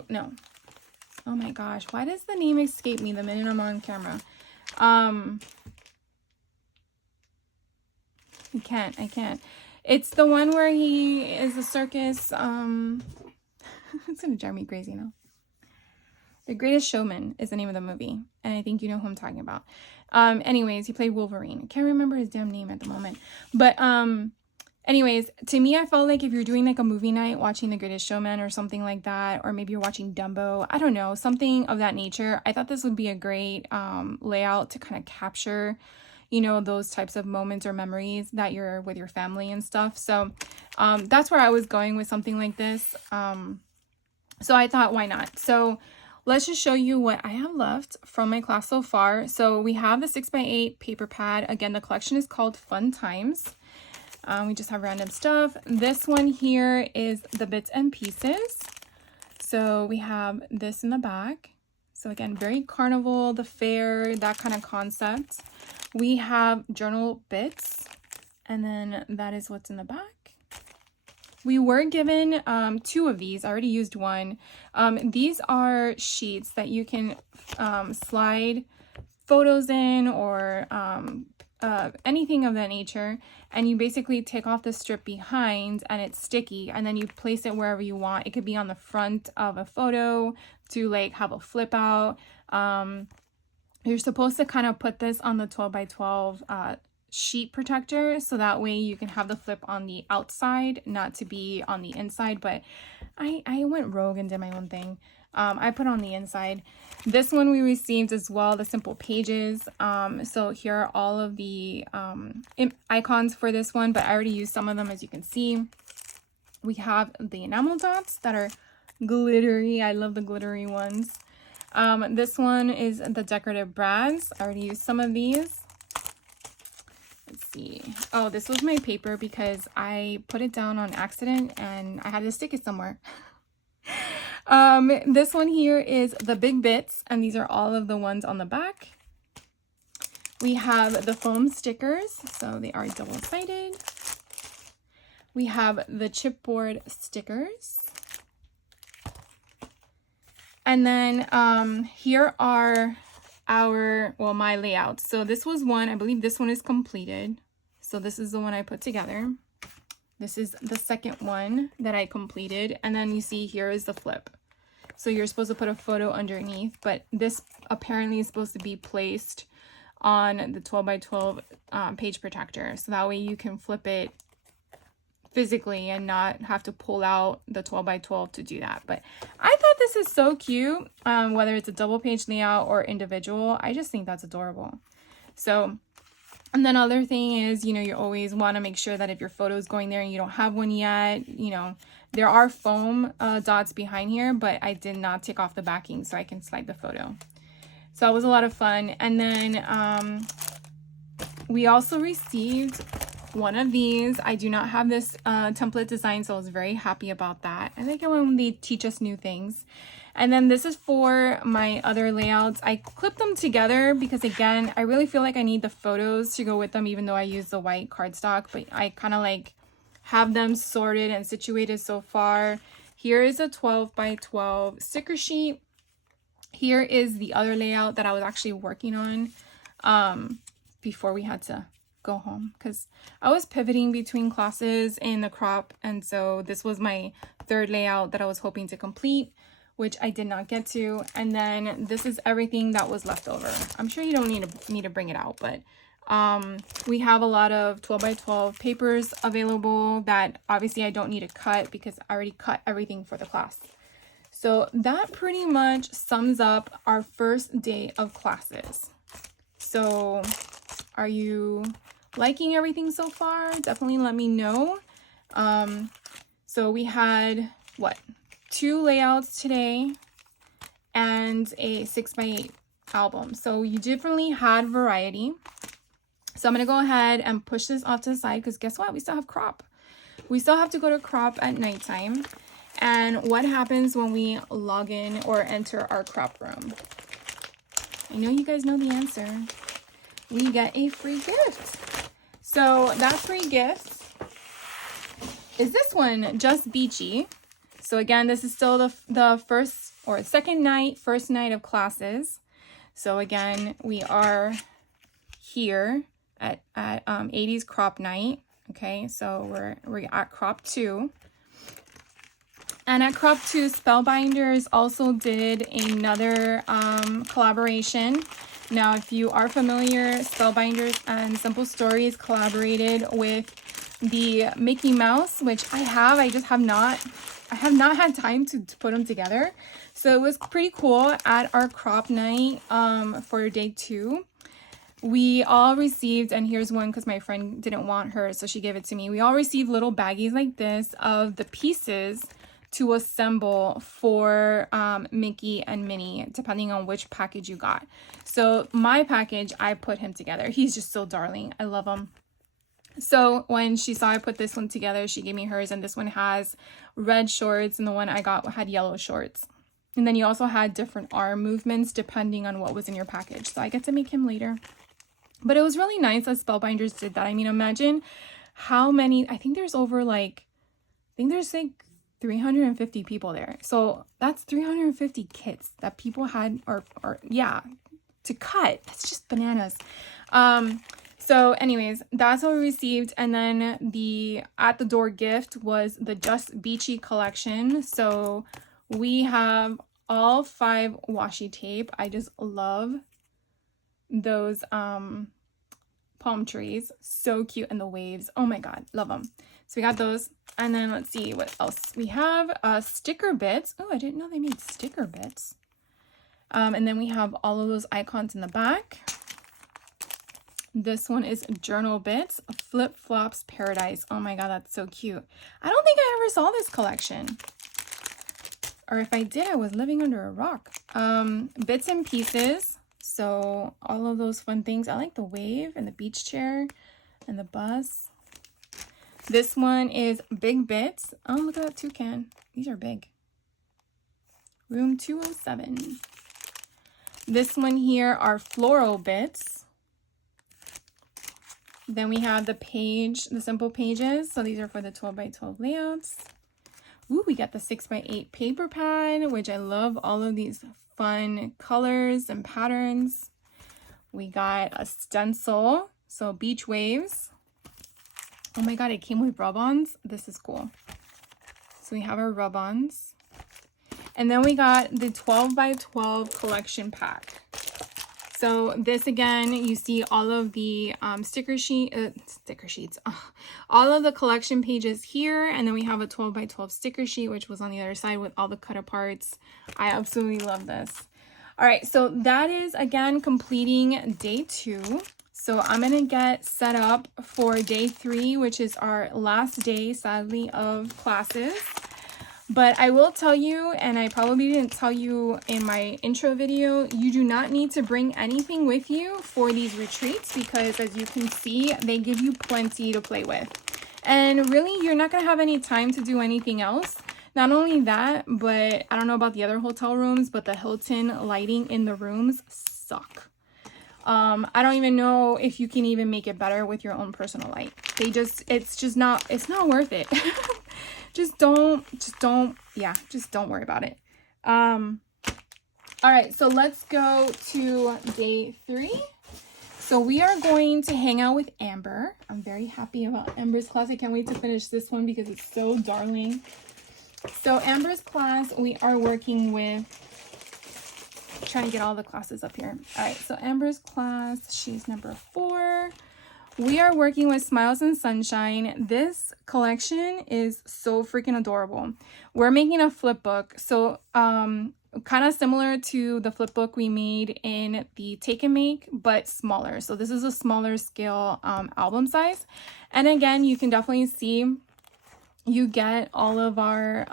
No. Oh my gosh, why does the name escape me the minute I'm on camera? I can't. It's the one where he is a circus, it's gonna drive me crazy now. The Greatest Showman is the name of the movie, and I think you know who I'm talking about. Anyways, he played Wolverine. I can't remember his damn name at the moment. But anyways, to me, I felt like if you're doing like a movie night, watching The Greatest Showman or something like that, or maybe you're watching Dumbo, I don't know, something of that nature, I thought this would be a great layout to kind of capture, you know, those types of moments or memories that you're with your family and stuff. So that's where I was going with something like this. So I thought, why not? So let's just show you what I have left from my class so far. So we have the 6 by 8 paper pad. Again, the collection is called Fun Times. We just have random stuff. This one here is the bits and pieces. So we have this in the back. So again, very carnival, the fair, that kind of concept. We have journal bits, and then that is what's in the back. We were given 2 of these. I already used one. These are sheets that you can slide photos in, or anything of that nature, and you basically take off the strip behind and it's sticky, and then you place it wherever you want. It could be on the front of a photo to like have a flip out. You're supposed to kind of put this on the 12 by 12 sheet protector, so that way you can have the flip on the outside, not to be on the inside. But I went rogue and did my own thing. I put on the inside. This one we received as well, the simple pages. So here are all of the icons for this one, but I already used some of them, as you can see. We have the enamel dots that are glittery. I love the glittery ones. This one is the decorative brads. I already used some of these. Let's see. Oh, this was my paper because I put it down on accident and I had to stick it somewhere. This one here is the big bits, and these are all of the ones on the back. We have the foam stickers, so they are double-sided. We have the chipboard stickers. And then here are my layouts. So this was one, I believe this one is completed. So this is the one I put together. This is the second one that I completed. And then you see here is the flip. So you're supposed to put a photo underneath, but this apparently is supposed to be placed on the 12 by 12 page protector. So that way you can flip it physically and not have to pull out the 12 by 12 to do that. But I thought this is so cute, whether it's a double page layout or individual. I just think that's adorable. So, and then other thing is, you know, you always want to make sure that if your photo is going there and you don't have one yet, you know, there are foam dots behind here, but I did not take off the backing so I can slide the photo. So that was a lot of fun. And then we also received one of these. I do not have this template design, so I was very happy about that. I like it when they teach us new things. And then this is for my other layouts. I clipped them together because, again, I really feel like I need the photos to go with them, even though I use the white cardstock, but I kind of like have them sorted and situated so far. Here is a 12 by 12 sticker sheet. Here is the other layout that I was actually working on before we had to go home, because I was pivoting between classes in the crop, and so this was my third layout that I was hoping to complete, which I did not get to. And then this is everything that was left over. I'm sure you don't need to bring it out, but we have a lot of 12 by 12 papers available that obviously I don't need to cut because I already cut everything for the class. So that pretty much sums up our first day of classes. So are you liking everything so far? Definitely let me know. So we had what, 2 layouts today and a 6x8 album. So you definitely had variety. So I'm going to go ahead and push this off to the side because guess what? We still have crop. We still have to go to crop at nighttime. And what happens when we log in or enter our crop room? I know you guys know the answer. We get a free gift. So that free gift is this one, Just Beachy. So again, this is still the first or first night of classes. So again, we are here at 80s crop night. Okay, so we're at crop 2. And at crop 2, Spellbinders also did another collaboration. Now, if you are familiar, Spellbinders and Simple Stories collaborated with the Mickey Mouse, which I have not had time to put them together. So it was pretty cool at our crop night for day 2. We all received, and here's one because my friend didn't want hers, so she gave it to me. We all received little baggies like this of the pieces to assemble for Mickey and Minnie, depending on which package you got. So my package, I put him together. He's just so darling. I love him. So when she saw I put this one together, she gave me hers, and this one has red shorts, and the one I got had yellow shorts. And then you also had different arm movements depending on what was in your package. So I get to make him later. But it was really nice that Spellbinders did that. I mean, imagine how many, I think there's like 350 people there. So that's 350 kits that people had, or yeah, to cut. That's just bananas. So anyways, that's what we received. And then the at the door gift was the Just Beachy collection. So we have all 5 washi tape. I just love those palm trees. So cute. And the waves. Oh my God. Love them. So we got those. And then let's see what else. We have sticker bits. Oh, I didn't know they made sticker bits. And then we have all of those icons in the back. This one is journal bits, Flip Flops Paradise. Oh my God, that's so cute. I don't think I ever saw this collection. Or if I did, I was living under a rock. Bits and pieces. So all of those fun things. I like the wave and the beach chair and the bus. This one is big bits. Oh, look at that toucan. These are big. Room 207. This one here are floral bits. Then we have the simple pages. So these are for the 12 by 12 layouts. Ooh, we got the 6 by 8 paper pad, which I love all of these fun colors and patterns. We got a stencil, so beach waves. Oh my God, it came with rub-ons. This is cool. So we have our rub-ons. And then we got the 12 by 12 collection pack. So this again, you see all of the sticker sheets, all of the collection pages here. And then we have a 12 by 12 sticker sheet, which was on the other side with all the cut aparts. I absolutely love this. All right, so that is again completing day 2. So I'm gonna get set up for day 3, which is our last day, sadly, of classes. But I will tell you, and I probably didn't tell you in my intro video, you do not need to bring anything with you for these retreats because as you can see, they give you plenty to play with. And really, you're not going to have any time to do anything else. Not only that, but I don't know about the other hotel rooms, but the Hilton lighting in the rooms suck. I don't even know if you can even make it better with your own personal light. It's not worth it. Just don't worry about it. All right, so let's go to day 3. So we are going to hang out with Amber. I'm very happy about Amber's class. I can't wait to finish this one because it's so darling. So Amber's class, we are working with, trying to get all the classes up here. All right, so Amber's class, she's number 4. We are working with Smiles and Sunshine. This collection is so freaking adorable. We're making a flip book. So kind of similar to the flip book we made in the Take and Make, but smaller. So this is a smaller scale album size. And again, you can definitely see you get all of our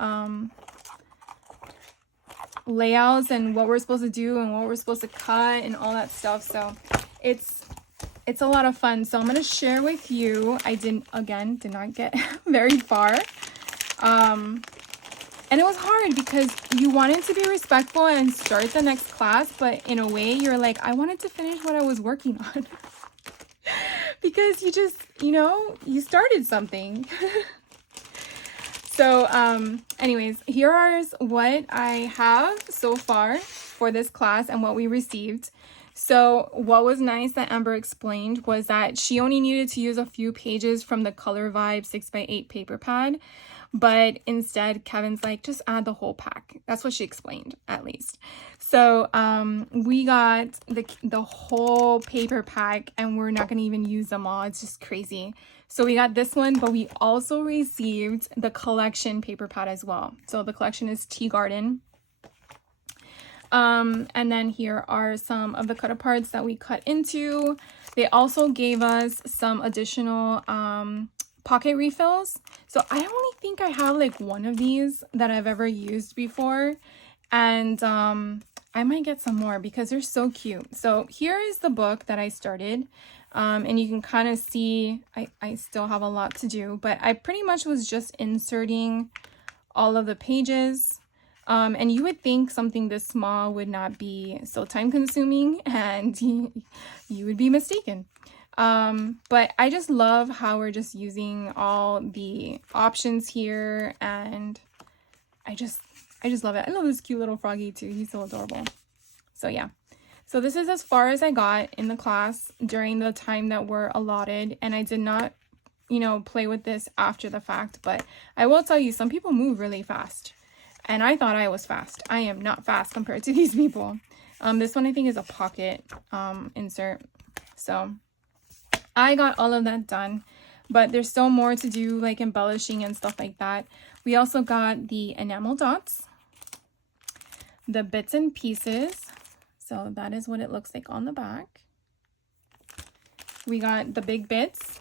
layouts and what we're supposed to do and what we're supposed to cut and all that stuff. So it's a lot of fun. So I'm going to share with you. I did not get very far. And it was hard because you wanted to be respectful and start the next class, but in a way you're like, I wanted to finish what I was working on. Because you just, you started something. So anyways, here is what I have so far for this class and what we received. So what was nice that Amber explained was that she only needed to use a few pages from the Color Vibe 6x8 paper pad, but instead Kevin's like, just add the whole pack. That's what she explained, at least. So we got the whole paper pack and we're not going to even use them all. It's just crazy. So we got this one, but we also received the collection paper pad as well. So the collection is Tea Garden. And then here are some of the cut aparts that we cut into. They also gave us some additional pocket refills. So I only think I have like one of these that I've ever used before. And I might get some more because they're so cute. So here is the book that I started. And you can kind of see I still have a lot to do, but I pretty much was just inserting all of the pages. And you would think something this small would not be so time consuming, and you would be mistaken. But I just love how we're just using all the options here, and I just love it. I love this cute little froggy too. He's so adorable. So yeah. So this is as far as I got in the class during the time that were allotted, and I did not, play with this after the fact, but I will tell you, some people move really fast. And I thought I was fast. I am not fast compared to these people. This one I think is a pocket insert. So I got all of that done, but there's still more to do, like embellishing and stuff like that. We also got the enamel dots, the bits and pieces. So that is what it looks like on the back. We got the big bits.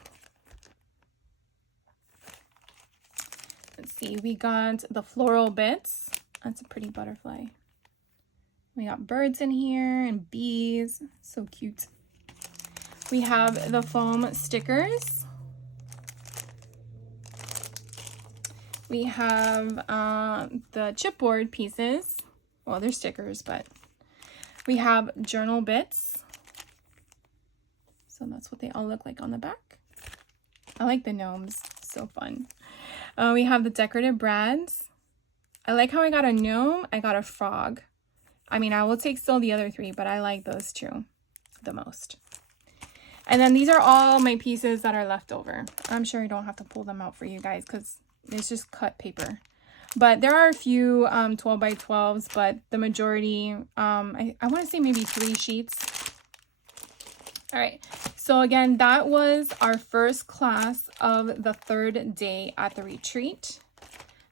Let's see, we got the floral bits. That's a pretty butterfly. We got birds in here and bees. So cute. We have the foam stickers. We have the chipboard pieces. Well, they're stickers, but we have journal bits. So that's what they all look like on the back. I like the gnomes. So fun. We have the decorative brads. I like how I got a gnome. I got a frog. I mean, I will take still the other three, but I like those two the most. And then these are all my pieces that are left over. I'm sure I don't have to pull them out for you guys because it's just cut paper. But there are a few 12 by 12s, but the majority, I want to say maybe 3 sheets. All right, so again, that was our first class of the 3rd day at the retreat.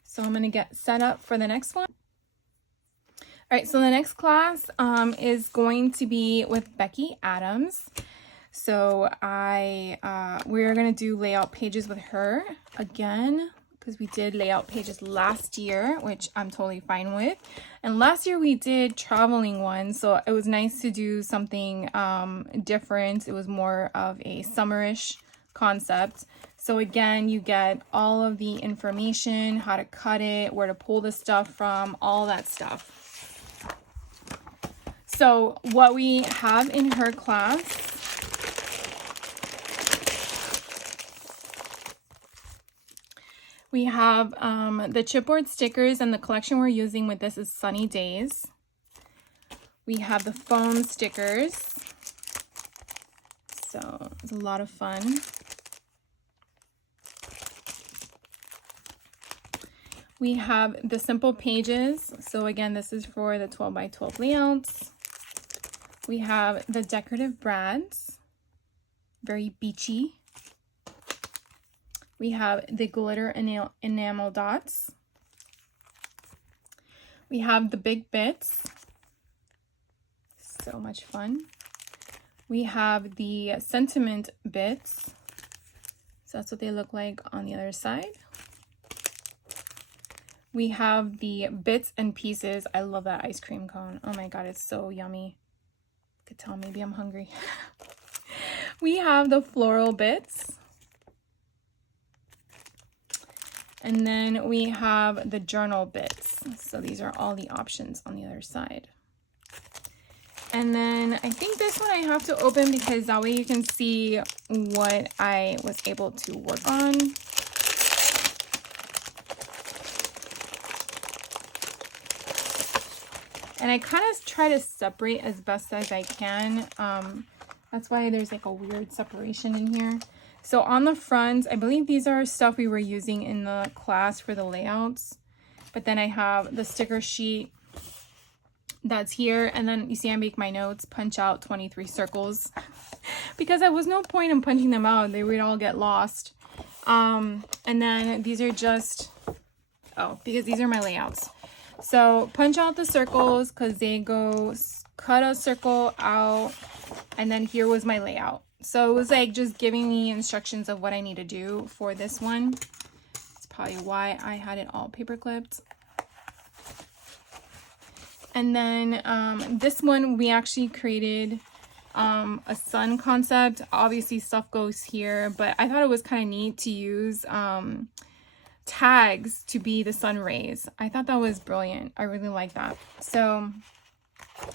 So I'm going to get set up for the next one. All right, so the next class is going to be with Becky Adams. So we're going to do layout pages with her again, because we did layout pages last year, which I'm totally fine with. And last year we did traveling ones, so it was nice to do something different. It was more of a summerish concept. So again, you get all of the information, how to cut it, where to pull the stuff from, all that stuff. So what we have in her class, we have the chipboard stickers, and the collection we're using with this is Sunny Days. We have the foam stickers. So it's a lot of fun. We have the simple pages. So again, this is for the 12 by 12 layouts. We have the decorative brads, very beachy. We have the glitter enamel dots. We have the big bits. So much fun. We have the sentiment bits. So that's what they look like on the other side. We have the bits and pieces. I love that ice cream cone. Oh my God, it's so yummy. You could tell maybe I'm hungry. We have the floral bits. And then we have the journal bits. So these are all the options on the other side. And then I think this one I have to open because that way you can see what I was able to work on. And I kind of try to separate as best as I can. That's why there's like a weird separation in here. So on the front, I believe these are stuff we were using in the class for the layouts. But then I have the sticker sheet that's here. And then you see I make my notes, punch out 23 circles. Because there was no point in punching them out. They would all get lost. And then these are just, because these are my layouts. So punch out the circles because they go, cut a circle out. And then here was my layout. So it was like just giving me instructions of what I need to do for this one. That's probably why I had it all paper clipped. And then this one, we actually created a sun concept. Obviously stuff goes here, but I thought it was kind of neat to use tags to be the sun rays. I thought that was brilliant. I really like that. So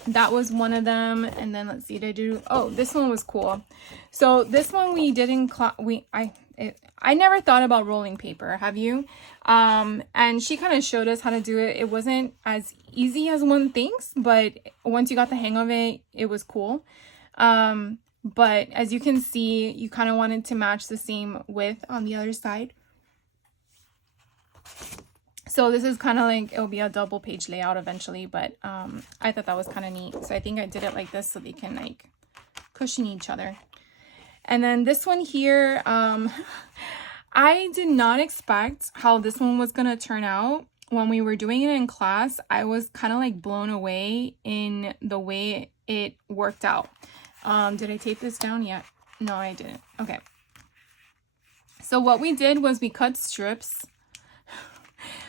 that was one of them. And then let's see, this one was cool. So this one we did in class. I never thought about rolling paper. Have you? And she kind of showed us how to do it. It wasn't as easy as one thinks, but once you got the hang of it, it was cool. But as you can see, you kind of wanted to match the same width on the other side. So this is kind of like, it'll be a double page layout eventually, but I thought that was kind of neat. So I think I did it like this so they can like cushion each other. And then this one here, I did not expect how this one was gonna turn out. When we were doing it in class, I was kind of like blown away in the way it worked out. Did I tape this down yet? No, I didn't. Okay. So what we did was we cut strips.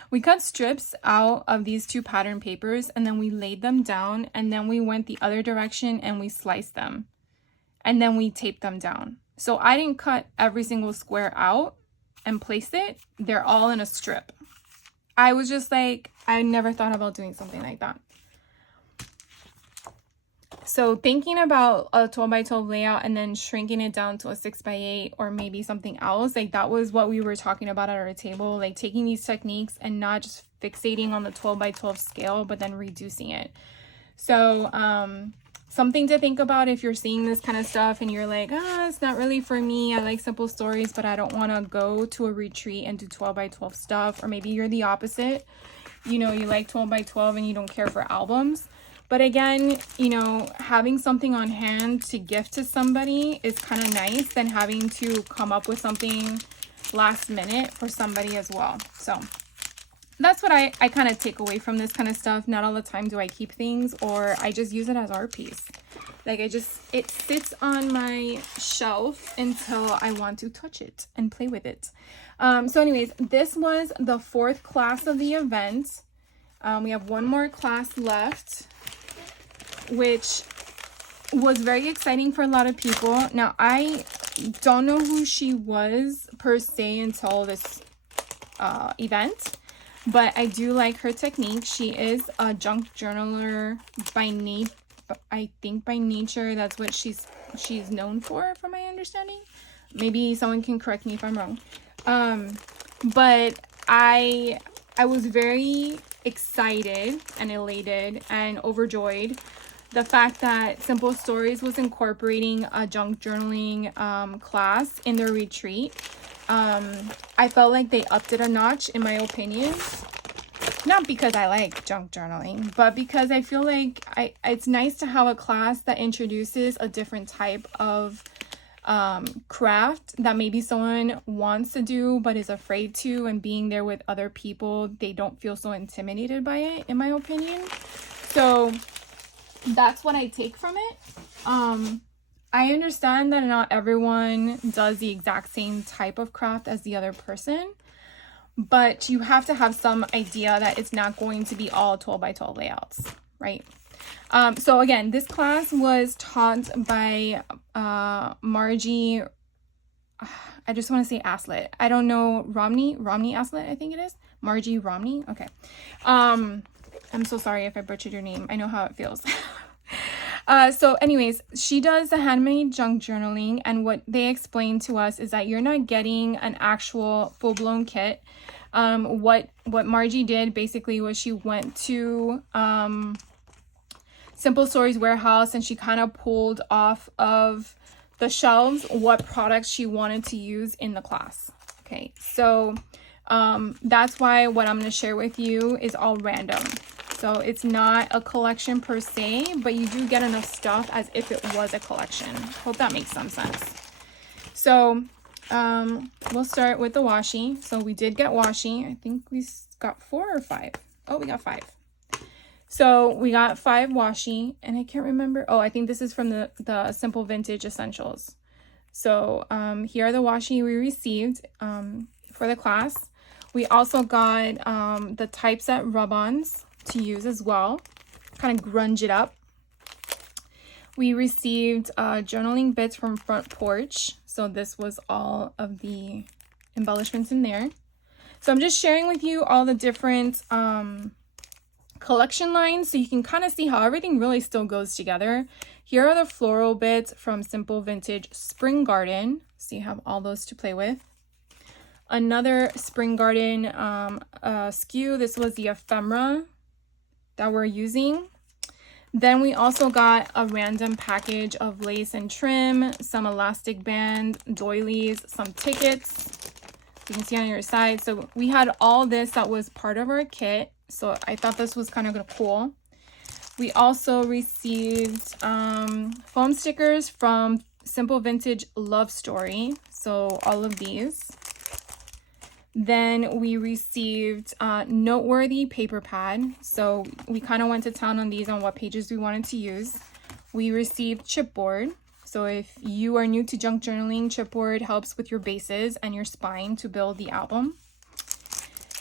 We cut strips out of these two pattern papers, and then we laid them down, and then we went the other direction and we sliced them, and then we taped them down. So I didn't cut every single square out and place it. They're all in a strip. I was just like, I never thought about doing something like that. So thinking about a 12 by 12 layout and then shrinking it down to a 6 by 8 or maybe something else, like that was what we were talking about at our table, like taking these techniques and not just fixating on the 12 by 12 scale, but then reducing it. So something to think about if you're seeing this kind of stuff and you're like, it's not really for me. I like simple stories, but I don't want to go to a retreat and do 12 by 12 stuff. Or maybe you're the opposite. You know, you like 12 by 12 and you don't care for albums. But again, you know, having something on hand to gift to somebody is kind of nice than having to come up with something last minute for somebody as well. So that's what I kind of take away from this kind of stuff. Not all the time do I keep things, or I just use it as art piece. Like it sits on my shelf until I want to touch it and play with it. So anyways, this was the 4th class of the event. We have one more class left, which was very exciting for a lot of people. Now, I don't know who she was per se until this event, but I do like her technique. She is a junk journaler by nature. I think by nature, that's what she's known for, from my understanding. Maybe someone can correct me if I'm wrong. But I was very excited and elated and overjoyed the fact that Simple Stories was incorporating a junk journaling class in their retreat. I felt like they upped it a notch, in my opinion. Not because I like junk journaling, but because I feel like it's nice to have a class that introduces a different type of craft that maybe someone wants to do but is afraid to, and being there with other people, they don't feel so intimidated by it, in my opinion. So that's what I take from it. I understand that not everyone does the exact same type of craft as the other person, but you have to have some idea that it's not going to be all 12 by 12 layouts, right? So again, this class was taught by Margie, I just want to say Aslett. I don't know, Romney Aslett, I think it is. Margie Romney. Okay. I'm so sorry if I butchered your name. I know how it feels. So anyways, she does the handmade junk journaling, and what they explain to us is that you're not getting an actual full-blown kit. What Margie did basically was she went to Simple Stories warehouse, and she kind of pulled off of the shelves what products she wanted to use in the class. Okay, so that's why what I'm going to share with you is all random. So it's not a collection per se, but you do get enough stuff as if it was a collection. Hope that makes some sense. So we'll start with the washi. So we did get washi. I think we got 4 or 5. Oh, we got 5. So we got 5 washi, and I can't remember. Oh, I think this is from the Simple Vintage Essentials. So here are the washi we received for the class. We also got the typeset rub-ons to use as well, kind of grunge it up. We received journaling bits from Front Porch. So this was all of the embellishments in there. So I'm just sharing with you all the different collection lines so you can kind of see how everything really still goes together. Here are the floral bits from Simple Vintage Spring Garden. So you have all those to play with. Another Spring Garden SKU. This was the ephemera that we're using. Then we also got a random package of lace and trim, some elastic band, doilies, some tickets. You can see on your side. So we had all this that was part of our kit. So I thought this was kind of cool. We also received foam stickers from Simple Vintage Love Story. So all of these. Then we received Noteworthy Paper Pad. So we kind of went to town on these on what pages we wanted to use. We received chipboard. So if you are new to junk journaling, chipboard helps with your bases and your spine to build the album.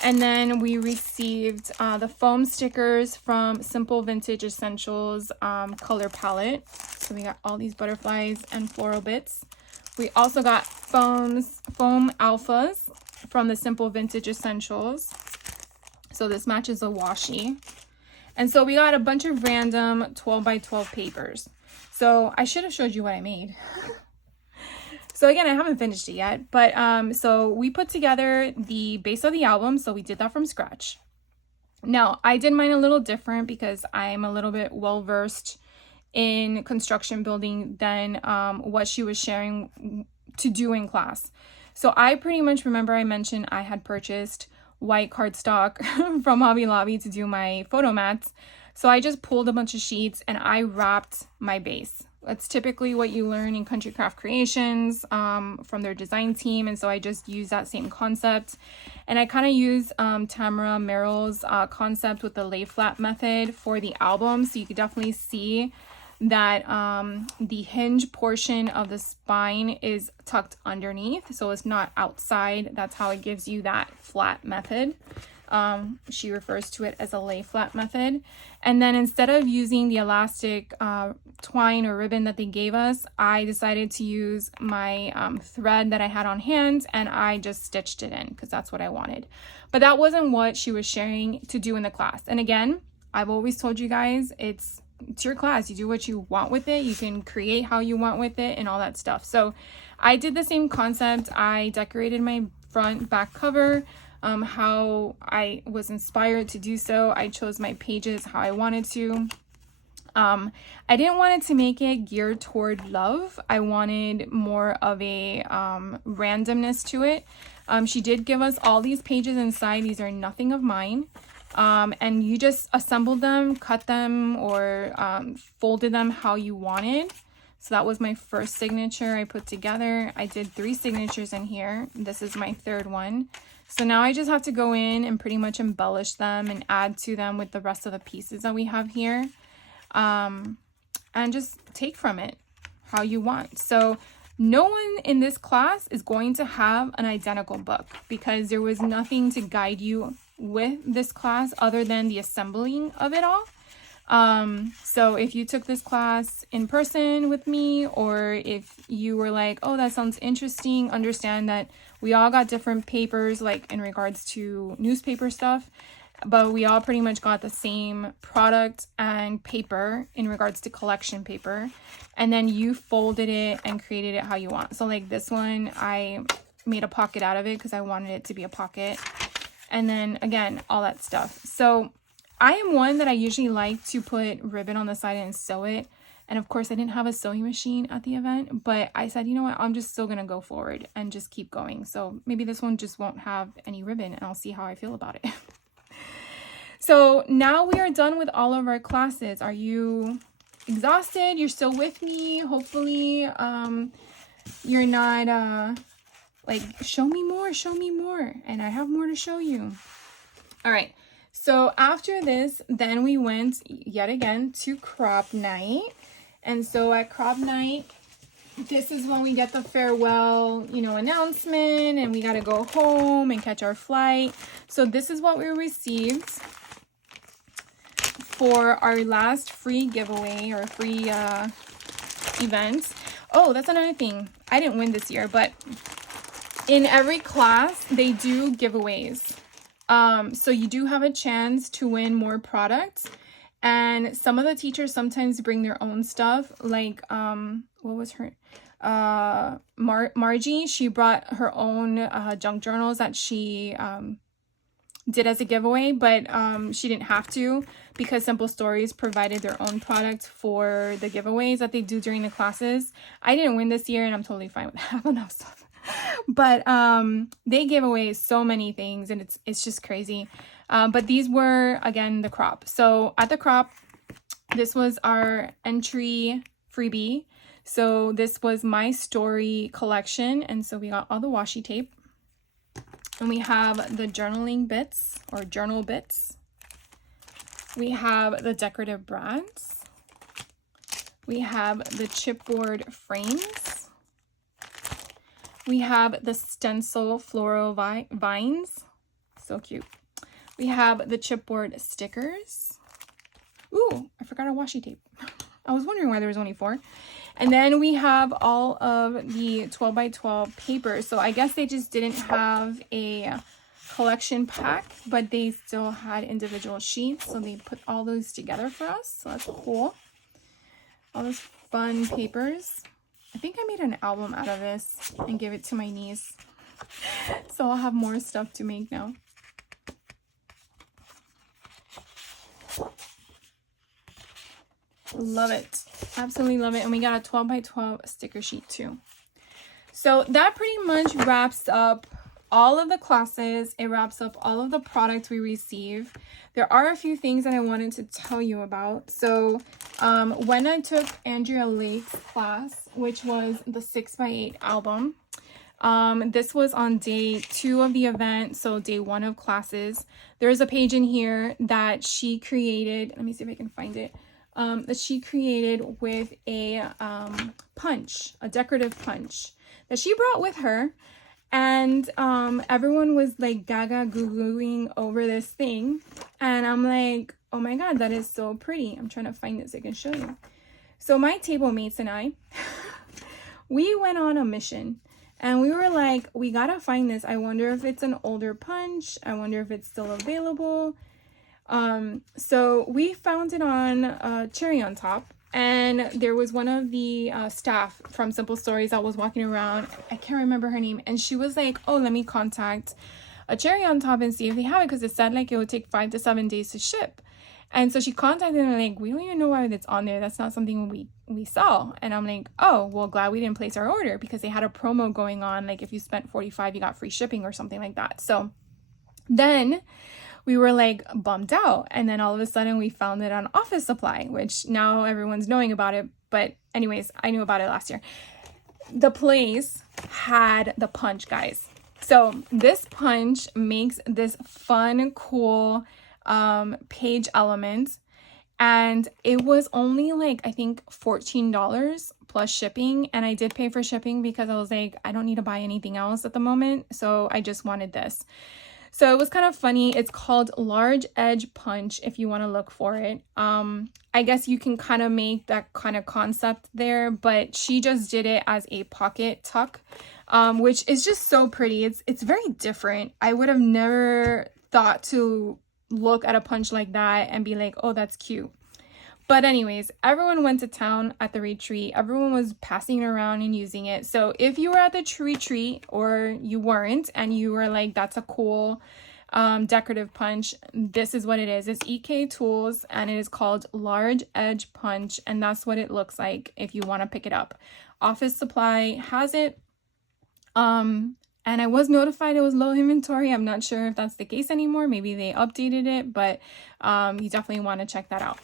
And then we received the foam stickers from Simple Vintage Essentials color palette. So we got all these butterflies and floral bits. We also got foam alphas from the Simple Vintage Essentials. So this matches a washi. And so we got a bunch of random 12 by 12 papers. So I should have showed you what I made. So again, I haven't finished it yet, but so we put together the base of the album. So we did that from scratch. Now I did mine a little different because I'm a little bit well-versed in construction building than what she was sharing to do in class. So I pretty much remember I mentioned I had purchased white cardstock from Hobby Lobby to do my photo mats. So I just pulled a bunch of sheets and I wrapped my base. That's typically what you learn in Country Craft Creations from their design team. And so I just use that same concept. And I kind of use Tamara Merrill's concept with the lay flat method for the album. So you could definitely see that the hinge portion of the spine is tucked underneath. So it's not outside. That's how it gives you that flat method. She refers to it as a lay flat method. And then instead of using the elastic twine or ribbon that they gave us, I decided to use my thread that I had on hand, and I just stitched it in because that's what I wanted. But that wasn't what she was sharing to do in the class. And again, I've always told you guys, it's your class. You do what you want with it. You can create how you want with it and all that stuff. So I did the same concept. I decorated my front back cover how I was inspired to do so. I chose my pages how I wanted to. I didn't want it to make it geared toward love. I wanted more of a randomness to it. She did give us all these pages inside. These are nothing of mine. And you just assembled them, cut them, or folded them how you wanted. So that was my first signature I put together. I did 3 signatures in here. This is my 3rd one. So now I just have to go in and pretty much embellish them and add to them with the rest of the pieces that we have here. And just take from it how you want. So no one in this class is going to have an identical book because there was nothing to guide you with this class other than the assembling of it all. So if you took this class in person with me, or if you were like, oh, that sounds interesting, understand that we all got different papers, like in regards to newspaper stuff, but we all pretty much got the same product and paper in regards to collection paper. And then you folded it and created it how you want. So like this one, I made a pocket out of it because I wanted it to be a pocket. And then again, all that stuff. So I am one that I usually like to put ribbon on the side and sew it. And of course I didn't have a sewing machine at the event, but I said, you know what, I'm just still going to go forward and just keep going. So maybe this one just won't have any ribbon and I'll see how I feel about it. So now we are done with all of our classes. Are you exhausted? You're still with me? Hopefully you're not like, show me more. And I have more to show you. All right. So after this, then we went yet again to crop night. And so at crop night, this is when we get the farewell, announcement, and we got to go home and catch our flight. So this is what we received for our last free giveaway or free event. Oh, that's another thing. I didn't win this year, but in every class, they do giveaways. So you do have a chance to win more products. And some of the teachers sometimes bring their own stuff. Like, what was her? Margie, she brought her own junk journals that she did as a giveaway, but she didn't have to because Simple Stories provided their own product for the giveaways that they do during the classes. I didn't win this year and I'm totally fine with that. I have enough stuff. But they give away so many things and it's just crazy. But these were, again, the crop. So at the crop, this was our entry freebie. So this was my story collection. And so we got all the washi tape. And we have the journaling bits or journal bits. We have the decorative brads. We have the chipboard frames. We have the stencil floral vines. So cute. We have the chipboard stickers. Ooh, I forgot our washi tape. I was wondering why there was only 4. And then we have all of the 12 by 12 paper. So I guess they just didn't have a collection pack, but they still had individual sheets. So they put all those together for us. So that's cool. All those fun papers. I think I made an album out of this and gave it to my niece. So I'll have more stuff to make now. Love it. Absolutely love it. And we got a 12 by 12 sticker sheet too. So that pretty much wraps up all of the classes. It wraps up all of the products we receive. There are a few things that I wanted to tell you about. So when I took Andrea Lake's class, which was the 6x8 album, this was on day 2 of the event, so day 1 of classes. There's a page in here that she created. Let me see if I can find it. That she created with a punch, a decorative punch that she brought with her. And everyone was like gaga goo-gooing over this thing. And I'm like, oh my God, that is so pretty. I'm trying to find this so I can show you. So my table mates and I, we went on a mission. And we were like, we gotta find this. I wonder if it's an older punch. I wonder if it's still available. So we found it on Cherry on Top, and there was one of the staff from Simple Stories that was walking around. I can't remember her name, and she was like, oh, let me contact a Cherry on Top and see if they have it, because it said like it would take 5 to 7 days to ship. And so she contacted them, like, we don't even know why it's on there. That's not something we sell. And I'm like, oh, well, glad we didn't place our order, because they had a promo going on, like if you spent $45 you got free shipping or something like that. So then we were like bummed out. And then all of a sudden we found it on Office Supply, which now everyone's knowing about it. But anyways, I knew about it last year. The place had the punch, guys. So this punch makes this fun, cool page element. And it was only like, I think $14 plus shipping. And I did pay for shipping because I was like, I don't need to buy anything else at the moment. So I just wanted this. So it was kind of funny. It's called Large Edge Punch if you want to look for it. I guess you can kind of make that kind of concept there, but she just did it as a pocket tuck, which is just so pretty. It's very different. I would have never thought to look at a punch like that and be like, oh, that's cute. But anyways, everyone went to town at the retreat. Everyone was passing it around and using it. So if you were at the retreat or you weren't and you were like, that's a cool decorative punch, this is what it is. It's EK Tools and it is called Large Edge Punch. And that's what it looks like if you want to pick it up. Office Supply has it. And I was notified it was low inventory. I'm not sure if that's the case anymore. Maybe they updated it, but you definitely want to check that out.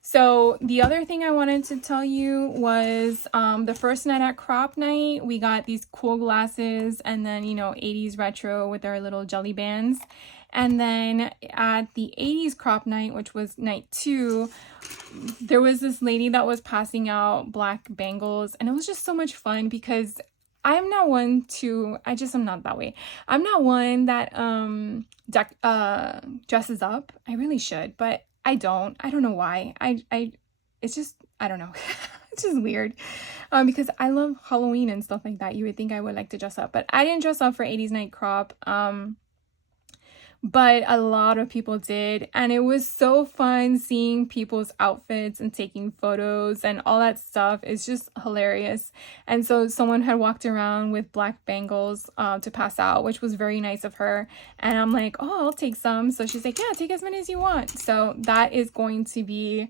So the other thing I wanted to tell you was the first night at Crop Night, we got these cool glasses and then, you know, 80s retro with our little jelly bands. And then at the 80s Crop Night, which was night 2, there was this lady that was passing out black bangles. And it was just so much fun because I'm not one to, I'm not that way. I'm not one that dresses up. I really should, but I don't know why. It's just, I don't know. It's just weird. Because I love Halloween and stuff like that. You would think I would like to dress up, but I didn't dress up for 80s Night Crop. But a lot of people did. And it was so fun seeing people's outfits and taking photos and all that stuff. It's just hilarious. And so someone had walked around with black bangles to pass out, which was very nice of her. And I'm like, oh, I'll take some. So she's like, yeah, take as many as you want. So that is going to be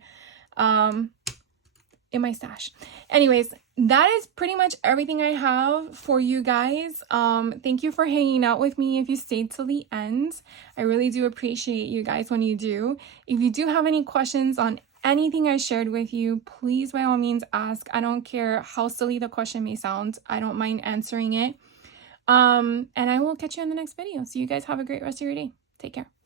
in my stash. Anyways, that is pretty much everything I have for you guys. Thank you for hanging out with me if you stayed till the end. I really do appreciate you guys when you do. If you do have any questions on anything I shared with you, please by all means ask. I don't care how silly the question may sound. I don't mind answering it. And I will catch you in the next video. So you guys have a great rest of your day. Take care.